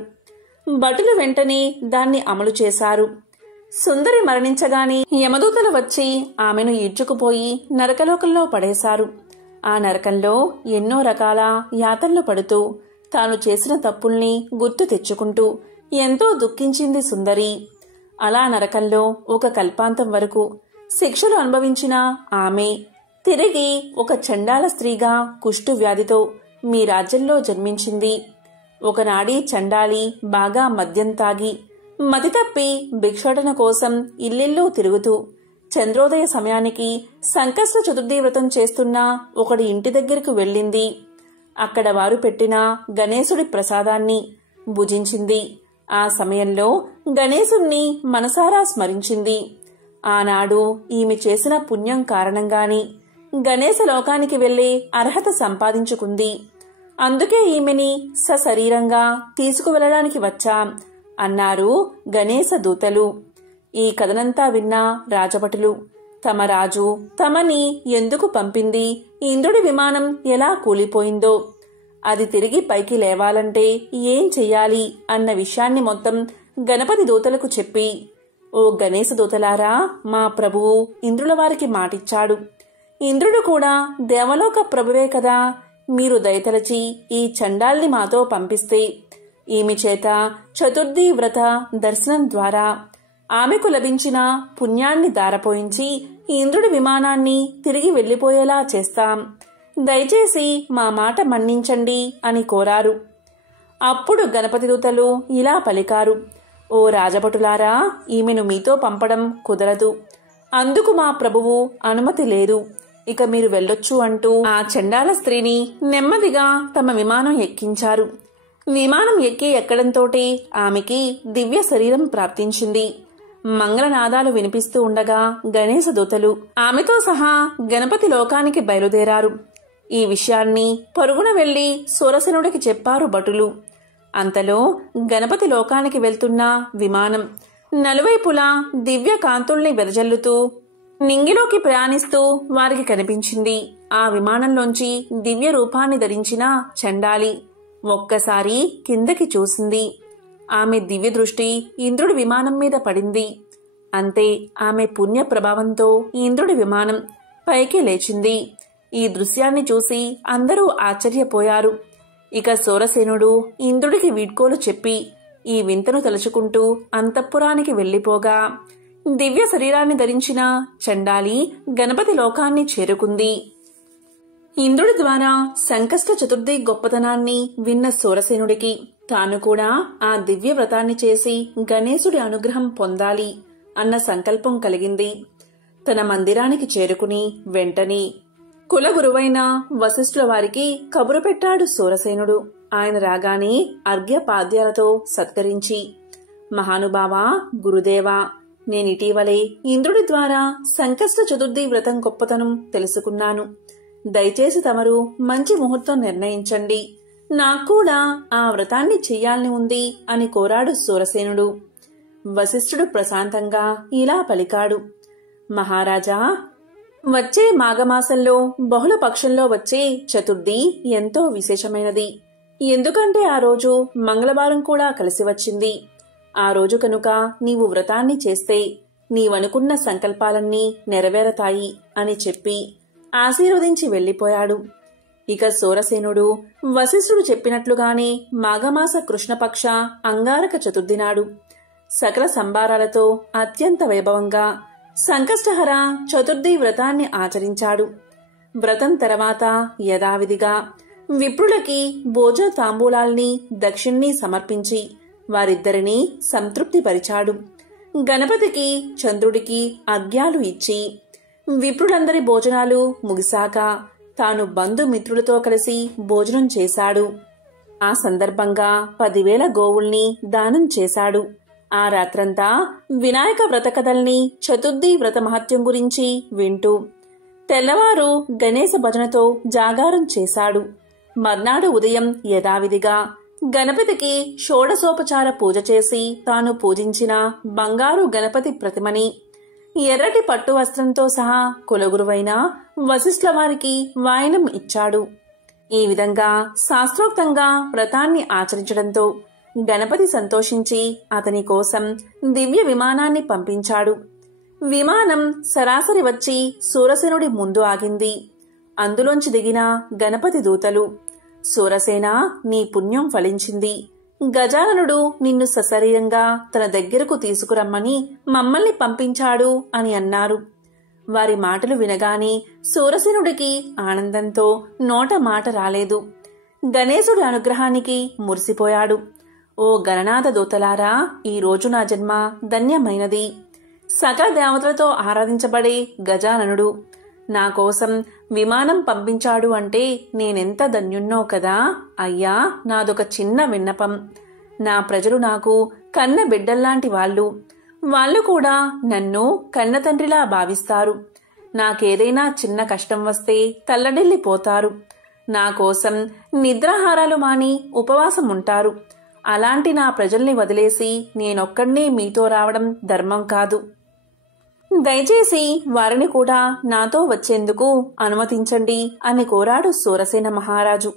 భటులు వెంటనే దాన్ని అమలు చేశారు. సుందరి మరణించగానే యమదూతలు వచ్చి ఆమెను ఈడ్చుకుపోయి నరకలోకంలో పడేశారు. ఆ నరకంలో ఎన్నో రకాల యాతనలు పడుతూ తాను చేసిన తప్పుల్ని గుర్తు తెచ్చుకుంటూ ఎంతో దుఃఖించింది సుందరి. అలా నరకంలో ఒక కల్పాంతం వరకు శిక్షలు అనుభవించిన ఆమె తిరిగి ఒక చండాల స్త్రీగా కుష్టు వ్యాధితో మీ రాజ్యంలో జన్మించింది. ఒకనాడి చండాలి బాగా మద్యం తాగి మతి తప్పి భిక్షాటన కోసం ఇల్లిల్లు తిరుగుతూ చంద్రోదయ సమయానికి సంకష్ట చతుర్థి వ్రతం చేస్తున్న ఒకడి ఇంటి దగ్గరకు వెళ్ళింది. అక్కడ వారు పెట్టిన గణేశుడి ప్రసాదాన్ని భుజించింది. ఆ సమయంలో గణేశుణ్ణి మనసారా స్మరించింది. ఆనాడు ఈమె చేసిన పుణ్యం కారణంగాని గణేశ లోకానికి వెళ్లే అర్హత సంపాదించుకుంది. అందుకే ఈమెని సశరీరంగా తీసుకువెళ్లడానికి వచ్చాం అన్నారు గణేశ దూతలు. ఈ కథనంతా విన్న రాజభటులు తమ రాజు తమని ఎందుకు పంపింది, ఇంద్రుడి విమానం ఎలా కూలిపోయిందో, అది తిరిగి పైకి లేవాలంటే ఏం చెయ్యాలి అన్న విషయాన్ని మొత్తం గణపతి దూతలకు చెప్పి, ఓ గణేశ దూతలారా, మా ప్రభువు ఇంద్రుల వారికి మాటిచ్చాడు. ఇంద్రుడు కూడా దేవలోక ప్రభువే కదా. మీరు దయతలచి ఈ చండాల్ని మాతో పంపిస్తే ఈమె చేత చతుర్థి వ్రత దర్శనం ద్వారా ఆమెకు లభించిన పుణ్యాన్ని దారపోయించి ఇంద్రుడి విమానాన్ని తిరిగి వెళ్లిపోయేలా చేస్తాం. దయచేసి మా మాట మన్నించండి అని కోరారు. అప్పుడు గణపతి దూతలు ఇలా పలికారు, ఓ రాజభటులారా, ఈమెను మీతో పంపడం కుదరదు. అందుకు మా ప్రభువు అనుమతి లేదు. ఇక మీరు వెళ్ళొచ్చు అంటూ ఆ చండాల స్త్రీని నెమ్మదిగా తమ విమానం ఎక్కించారు. విమానం ఎక్కి ఎక్కడంతోటి ఆమెకి దివ్య శరీరం ప్రాప్తించింది. మంగళనాదాలు వినిపిస్తూ ఉండగా గణేశ దూతలు ఆమెతో సహా గణపతి లోకానికి బయలుదేరారు. ఈ విషయాన్ని పరుగున వెళ్లి సూరసేనుడికి చెప్పారు భటులు. అంతలో గణపతి లోకానికి వెళ్తున్న విమానం నలువైపులా దివ్య కాంతుల్ని వెదజల్లుతూ నింగిలోకి ప్రయాణిస్తూ వారికి కనిపించింది. ఆ విమానంలోంచి దివ్య రూపాన్ని ధరించిన చండాలి ఒక్కసారి కిందకి చూసింది. ఆమె దివ్య దృష్టి ఇంద్రుడి విమానం మీద పడింది. అంతే, ఆమె పుణ్య ప్రభావంతో ఇంద్రుడి విమానం పైకి లేచింది. ఈ దృశ్యాన్ని చూసి అందరూ ఆశ్చర్యపోయారు. ఇక సూరసేనుడు ఇంద్రుడికి వీడ్కోలు చెప్పి ఈ వింతను తలుచుకుంటూ అంతఃపురానికి వెళ్లిపోగా దివ్య శరీరాన్ని ధరించిన చండాలి గణపతి లోకాన్ని చేరుకుంది. ఇంద్రుడి ద్వారా సంకష్ట చతుర్థి గొప్పతనాన్ని విన్న సూరసేనుడికి తాను కూడా ఆ దివ్య వ్రతాన్ని చేసి గణేశుడి అనుగ్రహం పొందాలి అన్న సంకల్పం కలిగింది. తన మందిరానికి చేరుకుని వెంటనే కులగురువైన వశిష్ఠుల వారికి కబురు పెట్టాడు సూరసేనుడు. ఆయన రాగానే అర్ఘ్యపాద్యాలతో సత్కరించి, మహానుభావా, గురుదేవా, నేనిటీవలే ఇంద్రుడి ద్వారా సంకష్ట చతుర్థి వ్రతం గొప్పతనం తెలుసుకున్నాను. దయచేసి తమరు మంచి ముహూర్తం నిర్ణయించండి. నాకు కూడా ఆ వ్రతాన్ని చెయ్యాలని ఉంది అని కోరాడు సూరసేనుడు. వశిష్ఠుడు ప్రశాంతంగా ఇలా పలికాడు. మహారాజా, వచ్చే మాఘమాసంలో బహుళ పక్షంలో వచ్చే చతుర్థి ఎంతో విశేషమైనది. ఎందుకంటే ఆ రోజు మంగళవారం కూడా కలిసి వచ్చింది. ఆ రోజు కనుక నీవు వ్రతాన్ని చేస్తే నీవనుకున్న సంకల్పాలన్నీ నెరవేరతాయి అని చెప్పి ఆశీర్వదించి వెళ్లిపోయాడు. ఇక సూరసేనుడు వశిష్ఠుడు చెప్పినట్లుగానే మాఘమాస కృష్ణపక్ష అంగారక చతుర్థి నాడు సకల సంబారాలతో అత్యంత వైభవంగా సంకష్టహర చతుర్థి వ్రతాన్ని ఆచరించాడు. వ్రతం తర్వాత యథావిధిగా విప్రులకి భోజన తాంబూలాల్ని దక్షిణ్ణి సమర్పించి వారిద్దరినీ సంతృప్తిపరిచాడు. గణపతికి చంద్రుడికి అర్ఘ్యాలు ఇచ్చి విప్రులందరి భోజనాలు ముగిశాక తాను బంధుమిత్రులతో కలిసి భోజనం చేశాడు. ఆ సందర్భంగా 10,000 గోవుల్ని దానం చేశాడు. ఆ రాత్రంతా వినాయక వ్రత కథల్ని, చతుర్థి వ్రత మహత్యం గురించి వింటూ తెల్లవారు గణేశ భజనతో జాగారం చేశాడు. మర్నాడు ఉదయం యథావిధిగా గణపతికి షోడశోపచార పూజ చేసి తాను పూజించిన బంగారు గణపతి ప్రతిమని ఎర్రటి పట్టు వస్త్రంతో సహా కులగురువైన వశిష్ఠుల వారికి వాయనం ఇచ్చాడు. ఈ విధంగా శాస్త్రోక్తంగా వ్రతాన్ని ఆచరించడంతో గణపతి సంతోషించి అతని కోసం దివ్య విమానాన్ని పంపించాడు. విమానం సరాసరి వచ్చి సూరసేనుడి ముందు ఆగింది. అందులోంచి దిగిన గణపతి దూతలు, సూరసేన, నీ పుణ్యం ఫలించింది. గజాననుడు నిన్ను సశరీరంగా తన దగ్గరకు తీసుకురమ్మని మమ్మల్ని పంపించాడు అని అన్నారు. వారి మాటలు వినగానే సూరసేనుడికి ఆనందంతో నోట మాట రాలేదు. గణేశుడి అనుగ్రహానికి మురిసిపోయాడు. ఓ గణనాథ దూతలారా, ఈ రోజు నా జన్మ ధన్యమైనది. సకల దేవతలతో ఆరాధించబడే గజాననుడు నా కోసం విమానం పంపించాడు అంటే నేనెంత ధన్యున్నో కదా. అయ్యా, నాదొక చిన్న విన్నపం. నా ప్రజలు నాకు కన్న బిడ్డల్లాంటి వాళ్ళు కూడా నన్ను కన్న తండ్రిలా భావిస్తారు. నాకేదైనా చిన్న కష్టం వస్తే తల్లడిల్లిపోతారు. నా కోసం నిద్రాహారాలు మాని ఉపవాసం ఉంటారు. అలాంటి నా ప్రజల్ని వదిలేసి నేనొక్కడ్నే మీతో రావడం ధర్మం కాదు. దయచేసి వారిని కూడా నాతో వచ్చేందుకు అనుమతించండి అని కోరాడు సూరసేన మహారాజు.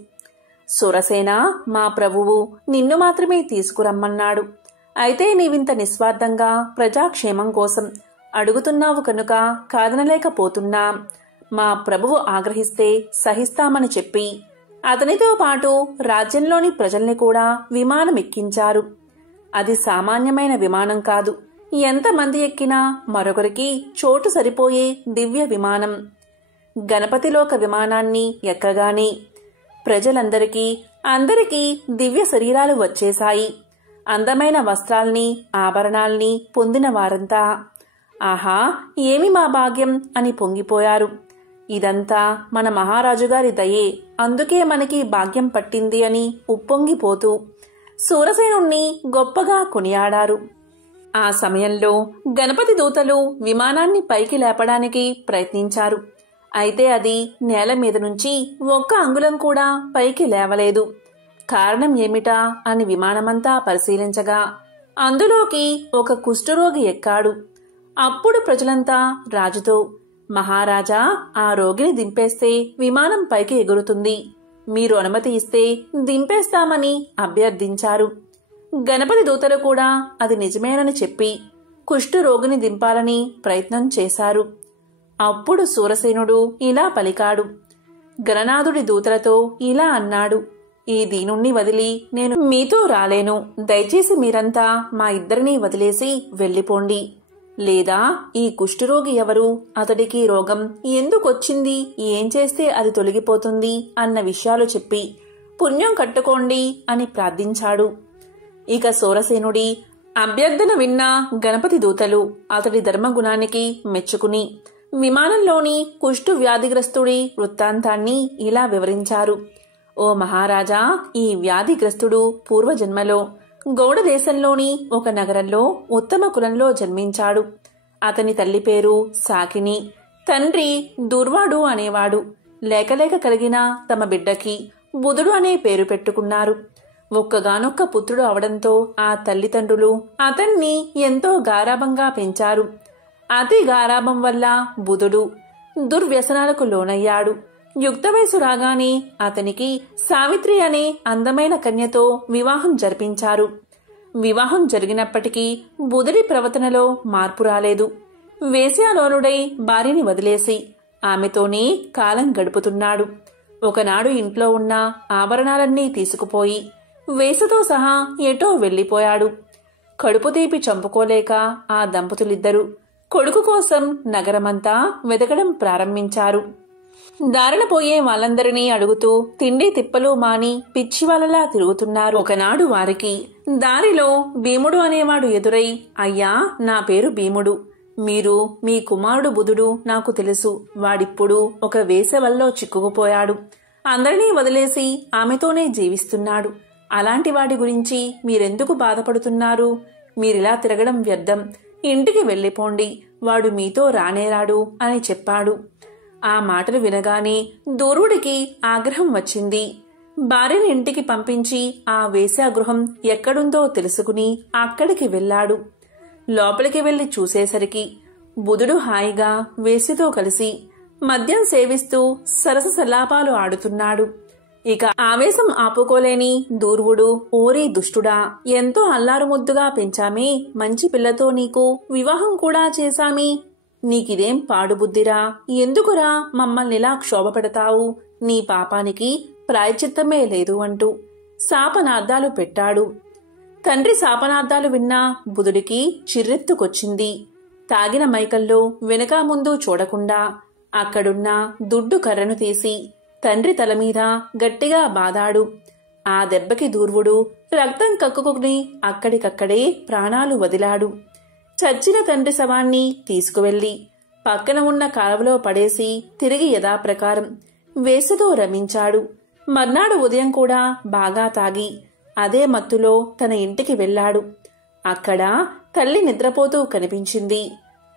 సూరసేన, మా ప్రభువు నిన్ను మాత్రమే తీసుకురమ్మన్నాడు. అయితే నీవింత నిస్వార్థంగా ప్రజాక్షేమం కోసం అడుగుతున్నావు కనుక కాదనలేకపోతున్నా. మా ప్రభువు ఆగ్రహిస్తే సహిస్తామని చెప్పి అతనితో పాటు రాజ్యంలోని ప్రజల్ని కూడా విమానం ఎక్కించారు. అది సామాన్యమైన విమానం కాదు. ఎంతమంది ఎక్కినా మరొకరికి చోటు సరిపోయే దివ్య విమానం. గణపతిలోక విమానాన్ని ఎక్కగానే అందరికీ దివ్య శరీరాలు వచ్చేశాయి. అందమైన వస్త్రాల్ని, ఆభరణాల్ని పొందిన వారంతా ఆహా, ఏమి మా భాగ్యం అని పొంగిపోయారు. ఇదంతా మన మహారాజుగారి దయే, అందుకే మనకి భాగ్యం పట్టింది అని ఉప్పొంగిపోతూ సూరసేనుణ్ణి గొప్పగా కొనియాడారు. ఆ సమయంలో గణపతి దూతలు విమానాన్ని పైకి లేపడానికి ప్రయత్నించారు. అయితే అది నేల మీద నుంచి 1 అంగుళం కూడా పైకి లేవలేదు. కారణం ఏమిటా అని విమానమంతా పరిశీలించగా అందులోకి ఒక కుష్ఠరోగి ఎక్కాడు. అప్పుడు ప్రజలంతా రాజుతో, మహారాజా, ఆ రోగిని దింపేస్తే విమానం పైకి ఎగురుతుంది. మీరు అనుమతి ఇస్తే దింపేస్తామని అభ్యర్థించారు. గణపతి దూతలు కూడా అది నిజమేనని చెప్పి కుష్ఠరోగిని దింపాలని ప్రయత్నం చేశారు. అప్పుడు సూరసేనుడు ఇలా పలికాడు. గణనాథుడి దూతలతో ఇలా అన్నాడు, ఈ దీనుణ్ణి వదిలి నేను మీతో రాలేను. దయచేసి మీరంతా మా ఇద్దరినీ వదిలేసి వెళ్ళిపోండి. లేదా ఈ కుష్ఠరోగి ఎవరు, అతడికి రోగం ఎందుకొచ్చింది, ఏం చేస్తే అది తొలగిపోతుంది అన్న విషయాలు చెప్పి పుణ్యం కట్టుకోండి అని ప్రార్థించాడు. ఇక సూరసేనుడి అభ్యర్థన విన్న గణపతి దూతలు అతడి ధర్మగుణానికి మెచ్చుకుని విమానంలోని కుష్ఠు వ్యాధిగ్రస్తుడి వృత్తాంతాన్ని ఇలా వివరించారు. ఓ మహారాజా, ఈ వ్యాధిగ్రస్తుడు పూర్వజన్మలో గౌడ దేశంలోని ఒక నగరంలో ఉత్తమ కులంలో జన్మించాడు. అతని తల్లి పేరు సాకిని, తండ్రి దుర్వాడు అనేవాడు. లేకలేక కలిగిన తమ బిడ్డకి బుధుడు అనే పేరు పెట్టుకున్నారు. ఒక్కగానొక్క పుత్రుడు అవడంతో ఆ తల్లిదండ్రులు అతన్ని ఎంతో గారాబంగా పెంచారు. అతి గారాబం వల్ల బుధుడు దుర్వ్యసనాలకు లోనయ్యాడు. యుక్త వయసు రాగానే అతనికి సావిత్రి అనే అందమైన కన్యతో వివాహం జరిపించారు. వివాహం జరిగినప్పటికీ బుధుడి ప్రవర్తనలో మార్పు రాలేదు. వేశ్యాలోలుడై భార్యని వదిలేసి ఆమెతోనే కాలం గడుపుతున్నాడు. ఒకనాడు ఇంట్లో ఉన్న ఆభరణాలన్నీ తీసుకుపోయి వేసతో సహా ఎటో వెళ్లిపోయాడు. కడుపు తీపి చంపుకోలేక ఆ దంపతులిద్దరూ కొడుకు కోసం నగరమంతా వెతకడం ప్రారంభించారు. దారిన పోయే వాళ్ళందరినీ అడుగుతూ తిండి తిప్పలు మాని పిచ్చివాళ్ళలా తిరుగుతున్నారు. ఒకనాడు వారికి దారిలో భీముడు అనేవాడు ఎదురై, అయ్యా, నా పేరు భీముడు. మీరు మీ కుమారుడు బుధుడు నాకు తెలుసు. వాడిప్పుడు ఒక వేసవల్లో చిక్కుకుపోయాడు. అందరినీ వదిలేసి ఆమెతోనే జీవిస్తున్నాడు. అలాంటి వాడి గురించి మీరెందుకు బాధపడుతున్నారు? మీరిలా తిరగడం వ్యర్థం. ఇంటికి వెళ్ళిపోండి. వాడు మీతో రానేరాడు అని చెప్పాడు. ఆ మాటలు వినగానే దూరుడికి ఆగ్రహం వచ్చింది. భార్యని ఇంటికి పంపించి ఆ వేశ్యాగృహం ఎక్కడుందో తెలుసుకుని అక్కడికి వెళ్ళాడు. లోపలికి వెళ్లి చూసేసరికి బుధుడు హాయిగా వేశ్యతో కలిసి మద్యం సేవిస్తూ సరస సల్లాపాలు ఆడుతున్నాడు. ఇక ఆవేశం ఆపుకోలేని దూర్వుడు, ఓరి దుష్టుడా, ఎంతో అల్లారు ముద్దుగా పెంచామే, మంచి పిల్లతో నీకు వివాహం కూడా చేశామే, నీకిదేం పాడుబుద్ధిరా, ఎందుకురా మమ్మల్నిలా క్షోభ పెడతావు, నీ పాపానికి ప్రాయశ్చిత్తమే లేదు అంటూ శాపనార్థాలు పెట్టాడు. తండ్రి శాపనార్థాలు విన్నా బుధుడికి చిర్రెత్తుకొచ్చింది. తాగిన మైకల్లో వెనక ముందు చూడకుండా అక్కడున్న దుడ్డు కర్రను తీసి తండ్రి తలమీద గట్టిగా బాదాడు. ఆ దెబ్బకి దూర్వుడు రక్తం కక్కుకుని అక్కడికక్కడే ప్రాణాలు వదిలాడు. చచ్చిన తండ్రి శవాన్ని తీసుకువెళ్లి పక్కన ఉన్న కాలువలో పడేసి తిరిగి యథాప్రకారం వేసుతో రమించాడు. మర్నాడు ఉదయం కూడా బాగా తాగి అదే మత్తులో తన ఇంటికి వెళ్లాడు. అక్కడ తల్లి నిద్రపోతూ కనిపించింది.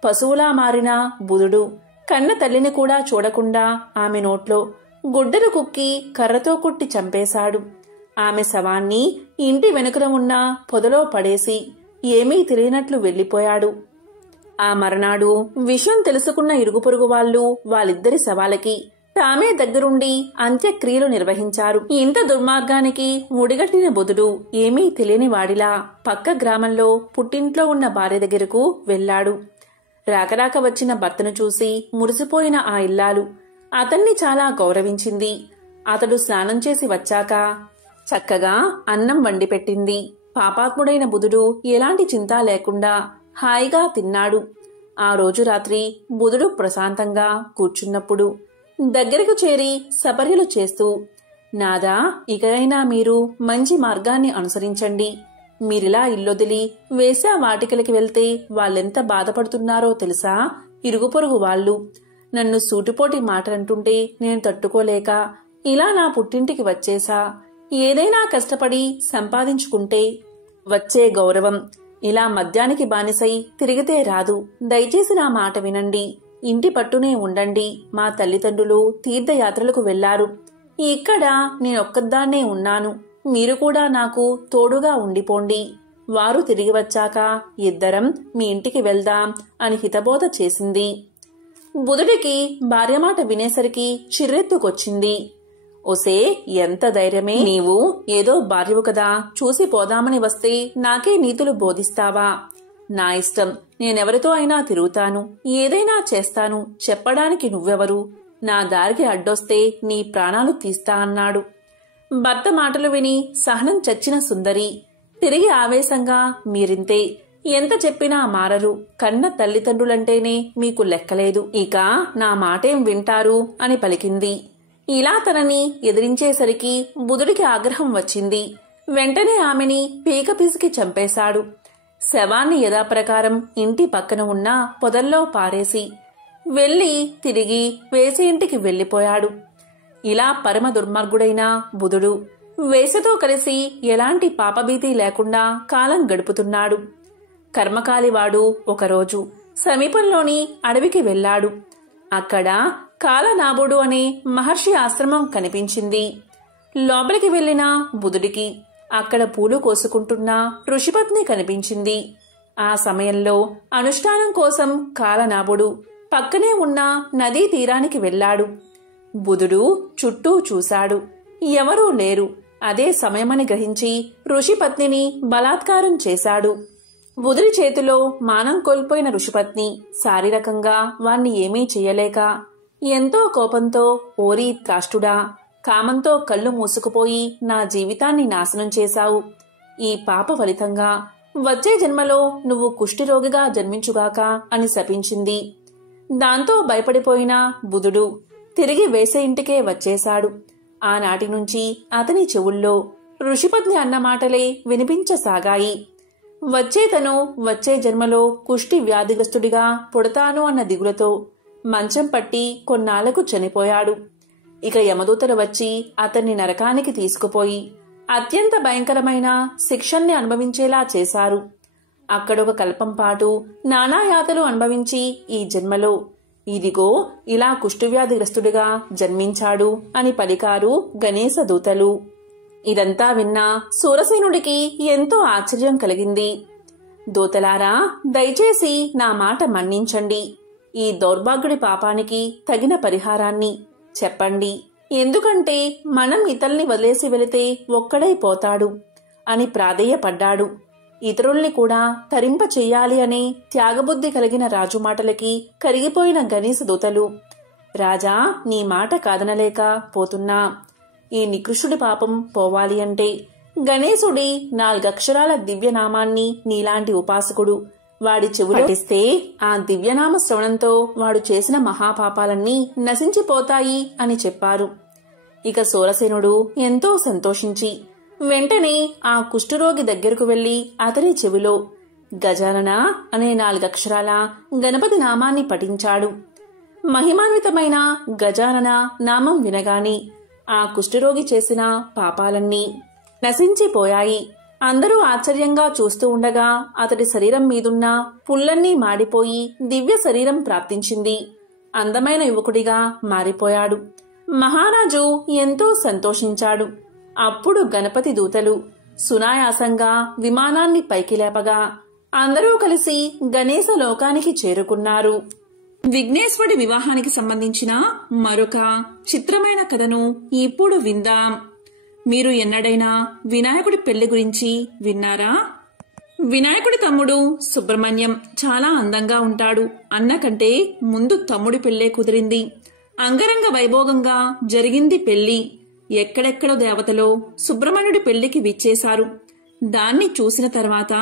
పశువులా మారిన బుధుడు కన్న తల్లిని కూడా చూడకుండా ఆమె నోట్లో గుడ్డలు కుక్కి కర్రతో కుట్టి చంపేశాడు. ఆమె శవాన్ని ఇంటి వెనుకన ఉన్న పొదలో పడేసి ఏమీ తెలియనట్లు వెళ్లిపోయాడు. ఆ మర్నాడు విషయం తెలుసుకున్న ఇరుగు పొరుగు వాళ్ళు వాళ్ళిద్దరి శవాలకి తామే దగ్గరుండి అంత్యక్రియలు నిర్వహించారు. ఇంత దుర్మార్గానికి ముడిగట్టిన బుధుడు ఏమీ తెలియని వాడిలా పక్క గ్రామంలో పుట్టింట్లో ఉన్న భార్య దగ్గరకు వెళ్లాడు. రాకరాక వచ్చిన భర్తను చూసి మురిసిపోయిన ఆ ఇల్లాలు అతన్ని చాలా గౌరవించింది. అతడు స్నానం చేసి వచ్చాక చక్కగా అన్నం వండిపెట్టింది. పాపాత్ముడైన బుధుడు ఎలాంటి చింత లేకుండా హాయిగా తిన్నాడు. ఆ రోజు రాత్రి బుధుడు ప్రశాంతంగా కూర్చున్నప్పుడు దగ్గరకు చేరి సపర్యలు చేస్తూ, నాదా, ఇకైనా మీరు మంచి మార్గాన్ని అనుసరించండి. మీరిలా ఇల్లొదిలి వేశ్యా వాటికలకి వెళ్తే వాళ్ళెంత బాధపడుతున్నారో తెలుసా? ఇరుగు పొరుగు వాళ్ళు నన్ను సూటిపోటి మాటలంటుంటే నేను తట్టుకోలేక ఇలా నా పుట్టింటికి వచ్చేసా. ఏదైనా కష్టపడి సంపాదించుకుంటే వచ్చే గౌరవం ఇలా మద్యానికి బానిసై తిరిగితే రాదు. దయచేసి నా మాట వినండి. ఇంటి పట్టునే ఉండండి. మా తల్లిదండ్రులు తీర్థయాత్రలకు వెళ్లారు. ఇక్కడ నేనొక్కదాన్నే ఉన్నాను. మీరు కూడా నాకు తోడుగా ఉండిపోండి. వారు తిరిగి వచ్చాక ఇద్దరం మీ ఇంటికి వెళ్దాం అని హితబోధ చేసింది. బుధుడికి భార్యమాట వినేసరికి చిర్రెత్తుకొచ్చింది. ఒసే, ఎంత ధైర్యమే నీవు! ఏదో భార్యవు కదా, చూసి పోదామని వస్తే నాకే నీతులు బోధిస్తావా? నా ఇష్టం. నేనెవరితో అయినా తిరుగుతాను, ఏదైనా చేస్తాను. చెప్పడానికి నువ్వెవరు? నా దారికి అడ్డొస్తే నీ ప్రాణాలు తీస్తా అన్నాడు. భర్త మాటలు విని సహనం చచ్చిన సుందరి తిరిగి ఆవేశంగా, మీరింతే, ఎంత చెప్పినా మారరు. కన్న తల్లిదండ్రులంటేనే మీకు లెక్కలేదు. ఇక నా మాటేం వింటారు అని పలికింది. ఇలా తనని ఎదిరించేసరికి బుధుడికి ఆగ్రహం వచ్చింది. వెంటనే ఆమెని పీక పిసికి చంపేశాడు. శవాన్ని యథాప్రకారం ఇంటి పక్కన ఉన్న పొదల్లో పారేసి వెళ్లి తిరిగి వేసి ఇంటికి వెళ్లిపోయాడు. ఇలా పరమ దుర్మార్గుడైన బుధుడు వేసతో కలిసి ఎలాంటి పాపభీతి లేకుండా కాలం గడుపుతున్నాడు. కర్మకాలివాడు ఒకరోజు సమీపంలోని అడవికి వెళ్లాడు. అక్కడ కాలనాభుడు అనే మహర్షి ఆశ్రమం కనిపించింది. లోపలికి వెళ్లిన బుధుడికి అక్కడ పూలు కోసుకుంటున్న ఋషిపత్ని కనిపించింది. ఆ సమయంలో అనుష్ఠానం కోసం కాలనాభుడు పక్కనే ఉన్న నదీ తీరానికి వెళ్లాడు. బుధుడు చుట్టూ చూశాడు. ఎవరూ లేరు. అదే సమయమని గ్రహించి ఋషిపత్నిని బలాత్కారం చేశాడు. బుధుడి చేతిలో మానం కోల్పోయిన ఋషిపత్ని శారీరకంగా వాణ్ణి ఏమీ చెయ్యలేక ఎంతో కోపంతో, ఓరి త్రాష్టుడా, కామంతో కళ్ళు మూసుకుపోయి నా జీవితాన్ని నాశనం చేశావు. ఈ పాప ఫలితంగా వచ్చే జన్మలో నువ్వు కుష్ఠిరోగిగా జన్మించుగాక అని శపించింది. దాంతో భయపడిపోయిన బుధుడు తిరిగి వేసే ఇంటికే వచ్చేశాడు. ఆనాటి నుంచి అతని చెవుల్లో ఋషిపత్ని అన్న మాటలే వినిపించసాగాయి. వచ్చే జన్మలో కుష్టి వ్యాధిగ్రస్తుడిగా పుడతాను అన్న దిగులతో మంచం పట్టి కొన్నాళ్లకు చనిపోయాడు. ఇక యమదూతలు వచ్చి అతన్ని నరకానికి తీసుకుపోయి అత్యంత భయంకరమైన శిక్షల్ని అనుభవించేలా చేశారు. అక్కడొక కల్పం పాటు నానాయాతలు అనుభవించి ఈ జన్మలో ఇదిగో ఇలా కుష్ఠవ్యాధిగ్రస్తుడిగా జన్మించాడు అని పలికారు గణేశ దూతలు. ఇదంతా విన్నా సూరసేనుడికి ఎంతో ఆశ్చర్యం కలిగింది. దూతలారా, దయచేసి నా మాట మన్నించండి. ఈ దౌర్భాగ్యుడి పాపానికి తగిన పరిహారాన్ని చెప్పండి. ఎందుకంటే మనం ఇతల్ని వదిలేసి వెళితే ఒక్కడైపోతాడు అని ప్రాధేయపడ్డాడు. ఇతరుల్ని కూడా తరింప చెయ్యాలి అనే త్యాగబుద్ధి కలిగిన రాజు మాటలకి కరిగిపోయిన గణేశ దూతలు, రాజా, నీ మాట కాదనలేక పోతున్నా. ఈ నికృష్టుడి పాపం పోవాలి అంటే గణేశుడి 4 అక్షరాల దివ్యనామాన్ని నీలాంటి ఉపాసకుడు వాడి చెవులో పఠిస్తే ఆ దివ్యనామ శ్రవణంతో వాడు చేసిన మహాపాపాలన్నీ నశించిపోతాయి అని చెప్పారు. ఇక సూరసేనుడు ఎంతో సంతోషించి వెంటనే ఆ కుష్ఠరోగి దగ్గరకు వెళ్లి అతని చెవిలో గజానన అనే 4 అక్షరాల గణపతి నామాన్ని పఠించాడు. మహిమాన్వితమైన గజానన నామం వినగాని ఆ కుష్ఠరోగి చేసిన పాపాలన్నీ నశించిపోయాయి. అందరూ ఆశ్చర్యంగా చూస్తూ ఉండగా అతడి శరీరం మీదున్న పుల్లన్నీ మాడిపోయి దివ్య శరీరం ప్రాప్తించింది. అందమైన యువకుడిగా మారిపోయాడు. మహారాజు ఎంతో సంతోషించాడు. అప్పుడు గణపతి దూతలు సునాయాసంగా విమానాన్ని పైకి లేపగా అందరూ కలిసి గణేశ లోకానికి చేరుకున్నారు. విఘ్నేశ్వరుడి వివాహానికి సంబంధించిన మరొక చిత్రమైన కథను ఇప్పుడు విందాం. మీరు ఎన్నడైనా వినాయకుడి పెళ్లి గురించి విన్నారా? వినాయకుడి తమ్ముడు సుబ్రహ్మణ్యం చాలా అందంగా ఉంటాడు. అన్న కంటే ముందు తమ్ముడి పెళ్లే కుదిరింది. అంగరంగ వైభోగంగా జరిగింది పెళ్లి. ఎక్కడెక్కడో దేవతలో సుబ్రహ్మణ్యుడి పెళ్లికి విచ్చేశారు. దాన్ని చూసిన తర్వాత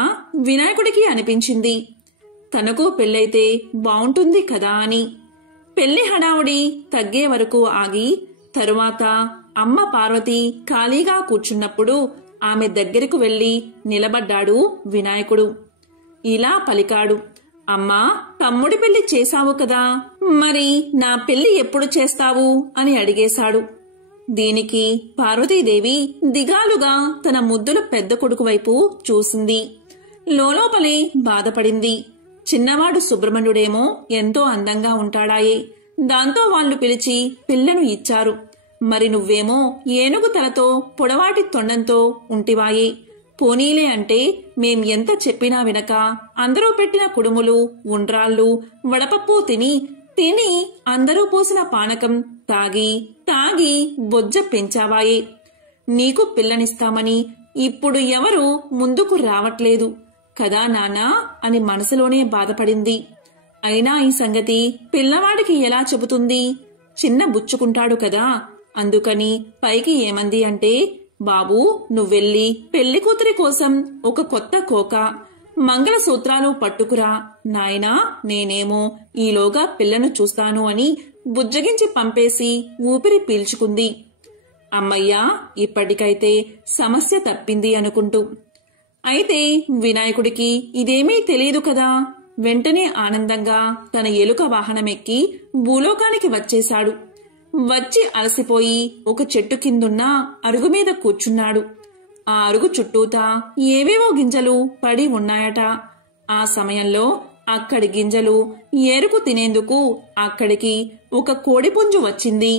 వినాయకుడికి అనిపించింది తనకు పెళ్లైతే బావుంటుంది కదా అని. పెళ్లి హడావుడి తగ్గే వరకు ఆగి తరువాత అమ్మ పార్వతి ఖాళీగా కూర్చున్నప్పుడు ఆమె దగ్గరకు వెళ్లి నిలబడ్డాడు వినాయకుడు. ఇలా పలికాడు, అమ్మా, తమ్ముడి పెళ్లి చేశావు కదా, మరి నా పెళ్లి ఎప్పుడు చేస్తావు అని అడిగేశాడు. దీనికి పార్వతీదేవి దిగాలుగా తన ముద్దుల పెద్ద కొడుకు వైపు చూసింది. లోలోపలే బాధపడింది. చిన్నవాడు సుబ్రహ్మణ్యుడేమో ఎంతో అందంగా ఉంటాడాయే, దాంతో వాళ్లు పిలిచి పిల్లను ఇచ్చారు. మరి నువ్వేమో ఏనుగు తలతో పొడవాటి తొండంతో ఉంటివాయే. పోనీలే అంటే మేం ఎంత చెప్పినా వినక అందరూ పెట్టిన కుడుములు, ఉండ్రాళ్ళు, వడపప్పు తిని అందరూ పోసిన పానకం తాగి బొజ్జ పెంచావాయే. నీకు పిల్లనిస్తామని ఇప్పుడు ఎవరు ముందుకు రావట్లేదు కదా నాన్నా అని మనసులోనే బాధపడింది. అయినా ఈ సంగతి పిల్లవాడికి ఎలా చెబుతుంది? చిన్న బుచ్చుకుంటాడు కదా. అందుకని పైకి ఏమంది అంటే, బాబూ, నువ్వెళ్ళి పెళ్లి కూతురి కోసం ఒక కొత్త కోక, మంగళసూత్రాలు పట్టుకురా నాయనా, నేనేమో ఈలోగా పిల్లను చూస్తాను అని బుజ్జగించి పంపేసి ఊపిరి పీల్చుకుంది. అమ్మయ్యా, ఇప్పటికైతే సమస్య తప్పింది అనుకుంటూ. అయితే వినాయకుడికి ఇదేమీ తెలియదు కదా. వెంటనే ఆనందంగా తన ఎలుక వాహనమెక్కి భూలోకానికి వచ్చేశాడు. వచ్చి అలసిపోయి ఒక చెట్టు కిందున్న అరుగు మీద కూర్చున్నాడు. ఆ అరుగు చుట్టూతా ఏవేవో గింజలు పడి ఉన్నాయట. ఆ సమయంలో అక్కడి గింజలు ఏరుకు తినేందుకు అక్కడికి ఒక కోడిపుంజు వచ్చింది.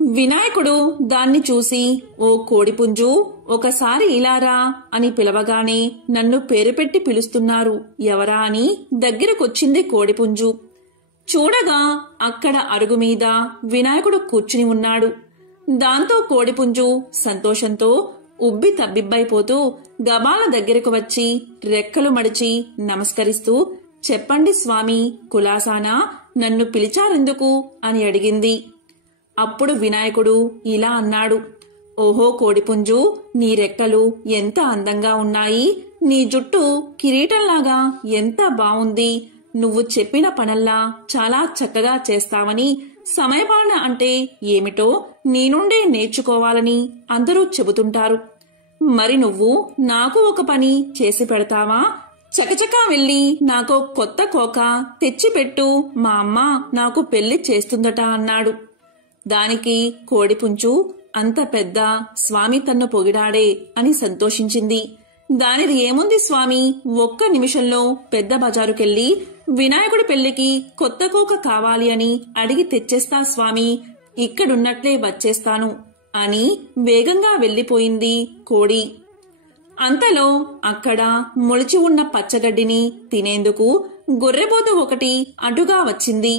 వినాయకుడు దాన్ని చూసి, ఓ కోడిపుంజు, ఒకసారి ఇలారా అని పిలవగానే నన్ను పేరు పెట్టి పిలుస్తున్నారు ఎవరా అని దగ్గరకొచ్చింది కోడిపుంజు. చూడగా అక్కడ అరుగుమీద వినాయకుడు కూర్చుని ఉన్నాడు. దాంతో కోడిపుంజు సంతోషంతో ఉబ్బి తబ్బిబ్బైపోతూ గబాల దగ్గరకు వచ్చి రెక్కలు మడిచి నమస్కరిస్తూ, చెప్పండి స్వామి, కులాసానా, నన్ను పిలిచారెందుకు అని అడిగింది. అప్పుడు వినాయకుడు ఇలా అన్నాడు, ఓహో కోడిపుంజు, నీ రెక్కలు ఎంత అందంగా ఉన్నాయి, నీ జుట్టు కిరీటంలాగా ఎంత బావుంది, నువ్వు చెప్పిన పనల్లా చాలా చక్కగా చేస్తావని, సమయపాలన అంటే ఏమిటో నీ నుండే నేర్చుకోవాలని అందరూ చెబుతుంటారు. మరి నువ్వు నాకు ఒక పని చేసి పెడతావా? చకచకా వెళ్ళి నాకో కొత్త కోక తెచ్చిపెట్టు, మా అమ్మ నాకు పెళ్లి చేస్తుందట అన్నాడు. దానికి కోడిపుంజు, అంత పెద్ద స్వామి తన్ను పొగిడాడే అని సంతోషించింది. దానిది ఏముంది స్వామి, ఒక్క నిమిషంలో పెద్ద బజారుకెళ్ళి వినాయకుడి పెళ్లికి కొత్త కోక కావాలి అని అడిగి తెచ్చేస్తా స్వామి, ఇక్కడున్నట్లే వచ్చేస్తాను అని వేగంగా వెళ్లిపోయింది కోడి. అంతలో అక్కడ మొలిచి ఉన్న పచ్చగడ్డిని తినేందుకు గొర్రెపోతు ఒకటి అడ్డుగా వచ్చింది.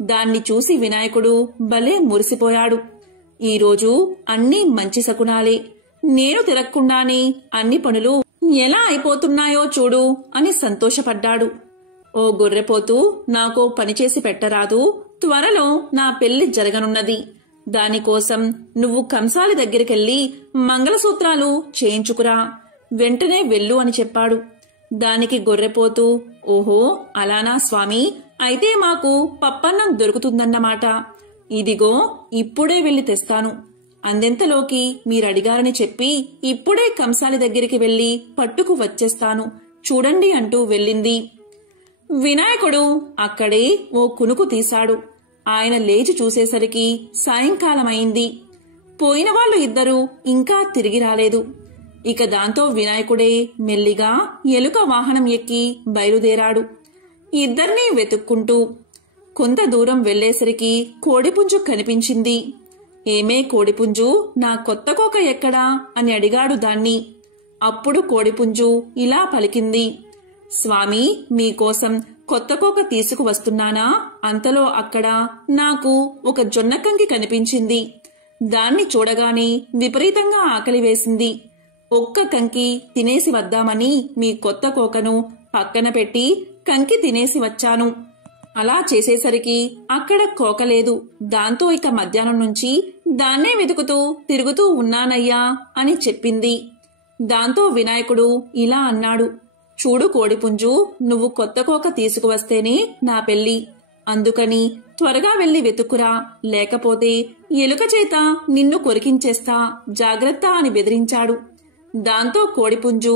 దాన్ని చూసి వినాయకుడు భలే మురిసిపోయాడు. ఈరోజు అన్నీ మంచి శకునాలే, నేను తిరగకుండానే అన్ని పనులు ఎలా అయిపోతున్నాయో చూడు అని సంతోషపడ్డాడు. ఓ గొర్రెపోతూ, నాకో పనిచేసి పెట్టరాదు, త్వరలో నా పెళ్లి జరగనున్నది, దానికోసం నువ్వు కంసాలి దగ్గరికెళ్ళి మంగళసూత్రాలు చేయించుకురా, వెంటనే వెళ్ళు అని చెప్పాడు. దానికి గొర్రెపోతూ, ఓహో అలానా స్వామి, అయితే మాకు పప్పన్నం దొరుకుతుందన్నమాట, ఇదిగో ఇప్పుడే వెళ్లి తెస్తాను, అందెంతలోకి మీరడిగారని చెప్పి ఇప్పుడే కంసాలి దగ్గరికి వెళ్లి పట్టుకు వచ్చేస్తాను, చూడండి అంటూ వెళ్ళింది. వినాయకుడు అక్కడే ఓ కునుకు తీశాడు. ఆయన లేచి చూసేసరికి సాయంకాలమైంది. పోయిన వాళ్ళు ఇద్దరూ ఇంకా తిరిగి రాలేదు. ఇక దాంతో వినాయకుడే మెల్లిగా ఎలుక వాహనం ఎక్కి బయలుదేరాడు. ఇద్దర్నీ వెతుక్కుంటూ కొంత దూరం వెళ్లేసరికి కోడిపుంజు కనిపించింది. ఏమే కోడిపుంజు, నా కొత్త కోక ఎక్కడా అని అడిగాడు దాన్ని. అప్పుడు కోడిపుంజు ఇలా పలికింది, స్వామి, మీకోసం కొత్త కోక తీసుకువస్తున్నానా, అంతలో అక్కడ నాకు ఒక జొన్నకంకి కనిపించింది. దాన్ని చూడగానే విపరీతంగా ఆకలి వేసింది. ఒక్క కంకి తినేసి వద్దామని మీ కొత్త కోకను పక్కన పెట్టి కంకి తినేసి వచ్చాను. అలా చేసేసరికి అక్కడ కోకలేదు. దాంతో ఇక మధ్యాహ్నం నుంచి దాన్నే వెతుకుతూ తిరుగుతూ ఉన్నానయ్యా అని చెప్పింది. దాంతో వినాయకుడు ఇలా అన్నాడు, చూడు కోడిపుంజు, నువ్వు కొత్త కోక తీసుకువస్తేనే నా పెళ్లి, అందుకని త్వరగా వెళ్లి వెతుక్కురా, లేకపోతే ఎలుక చేత నిన్ను కొరికించేస్తా, జాగ్రత్త అని బెదిరించాడు. దాంతో కోడిపుంజు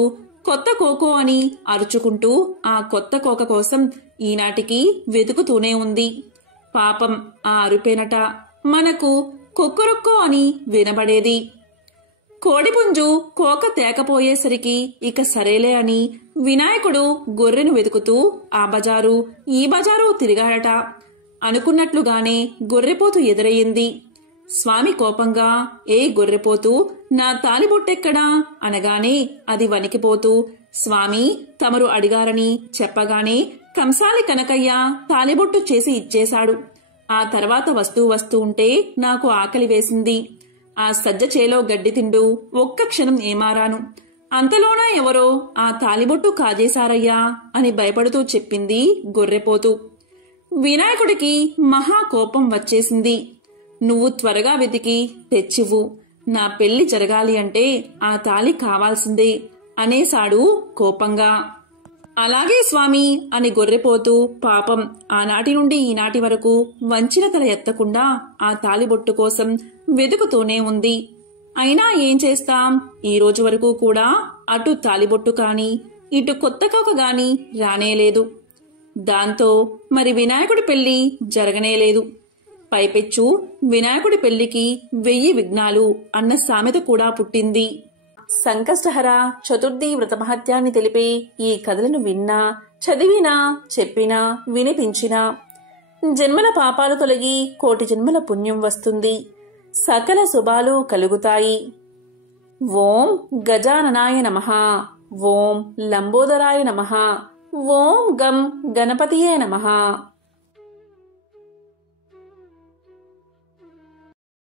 కొత్త కోకో అని అరుచుకుంటూ ఆ కొత్త కోక కోసం ఈనాటికి వెతుకుతూనే ఉంది. పాపం ఆ అరుపేనట మనకు కొక్కరొక్కో అని వినబడేది. కోడిపుంజు కోక తేకపోయేసరికి ఇక సరేలే అని వినాయకుడు గొర్రెను వెతుకుతూ ఆ బజారు ఈ బజారు తిరిగాడట. అనుకున్నట్లుగానే గొర్రెపోతు ఎదురయ్యింది. స్వామి కోపంగా, ఏ గొర్రెపోతూ, నా తాలిబొట్టెక్కడా అనగానే అది వణికిపోతూ, స్వామి తమరు అడిగారని చెప్పగానే కంసాలి కనకయ్య తాలిబొట్టు చేసి ఇచ్చేశాడు. ఆ తర్వాత వస్తూ ఉంటే నాకు ఆకలి వేసింది. ఆ సజ్జ చేలో గడ్డి తిండు ఒక్క క్షణం ఏమారాను. అంతలోనా ఎవరో ఆ తాలిబొట్టు కాజేశారయ్యా అని భయపడుతూ చెప్పింది గొర్రెపోతు. వినాయకుడికి మహా కోపం వచ్చేసింది. నువ్వు త్వరగా వెతికి తెచ్చివ్వు, నా పెళ్లి జరగాలి అంటే ఆ తాళి కావాల్సిందే అనేశాడు కోపంగా. అలాగే స్వామి అని గొర్రెపోతూ పాపం ఆనాటి నుండి ఈనాటి వరకు వంచిన తల ఎత్తకుండా ఆ తాలిబొట్టు కోసం వెతుకుతూనే ఉంది. అయినా ఏం చేస్తాం, ఈ రోజు వరకు కూడా అటు తాలిబొట్టు కాని ఇటు కొత్త కోక గాని రానేలేదు. దాంతో మరి వినాయకుడి పెళ్లి జరగనేలేదు. పైపెచ్చు వినాయకుడి పెళ్లికి 1000 విఘ్నాలు అన్న సామెత కూడా పుట్టింది. సంకష్టహర చతుర్థి వ్రత మహత్యాన్ని తెలిపే ఈ కథలను విన్నా, చదివినా, చెప్పినా, వినిపించినా జన్మల పాపాలు తొలగి కోటి జన్మల పుణ్యం వస్తుంది. సకల శుభాలు కలుగుతాయి. ఓం గజాననాయ నమః. ఓం లంబోదరాయ నమః. ఓం గం గణపతియే నమః.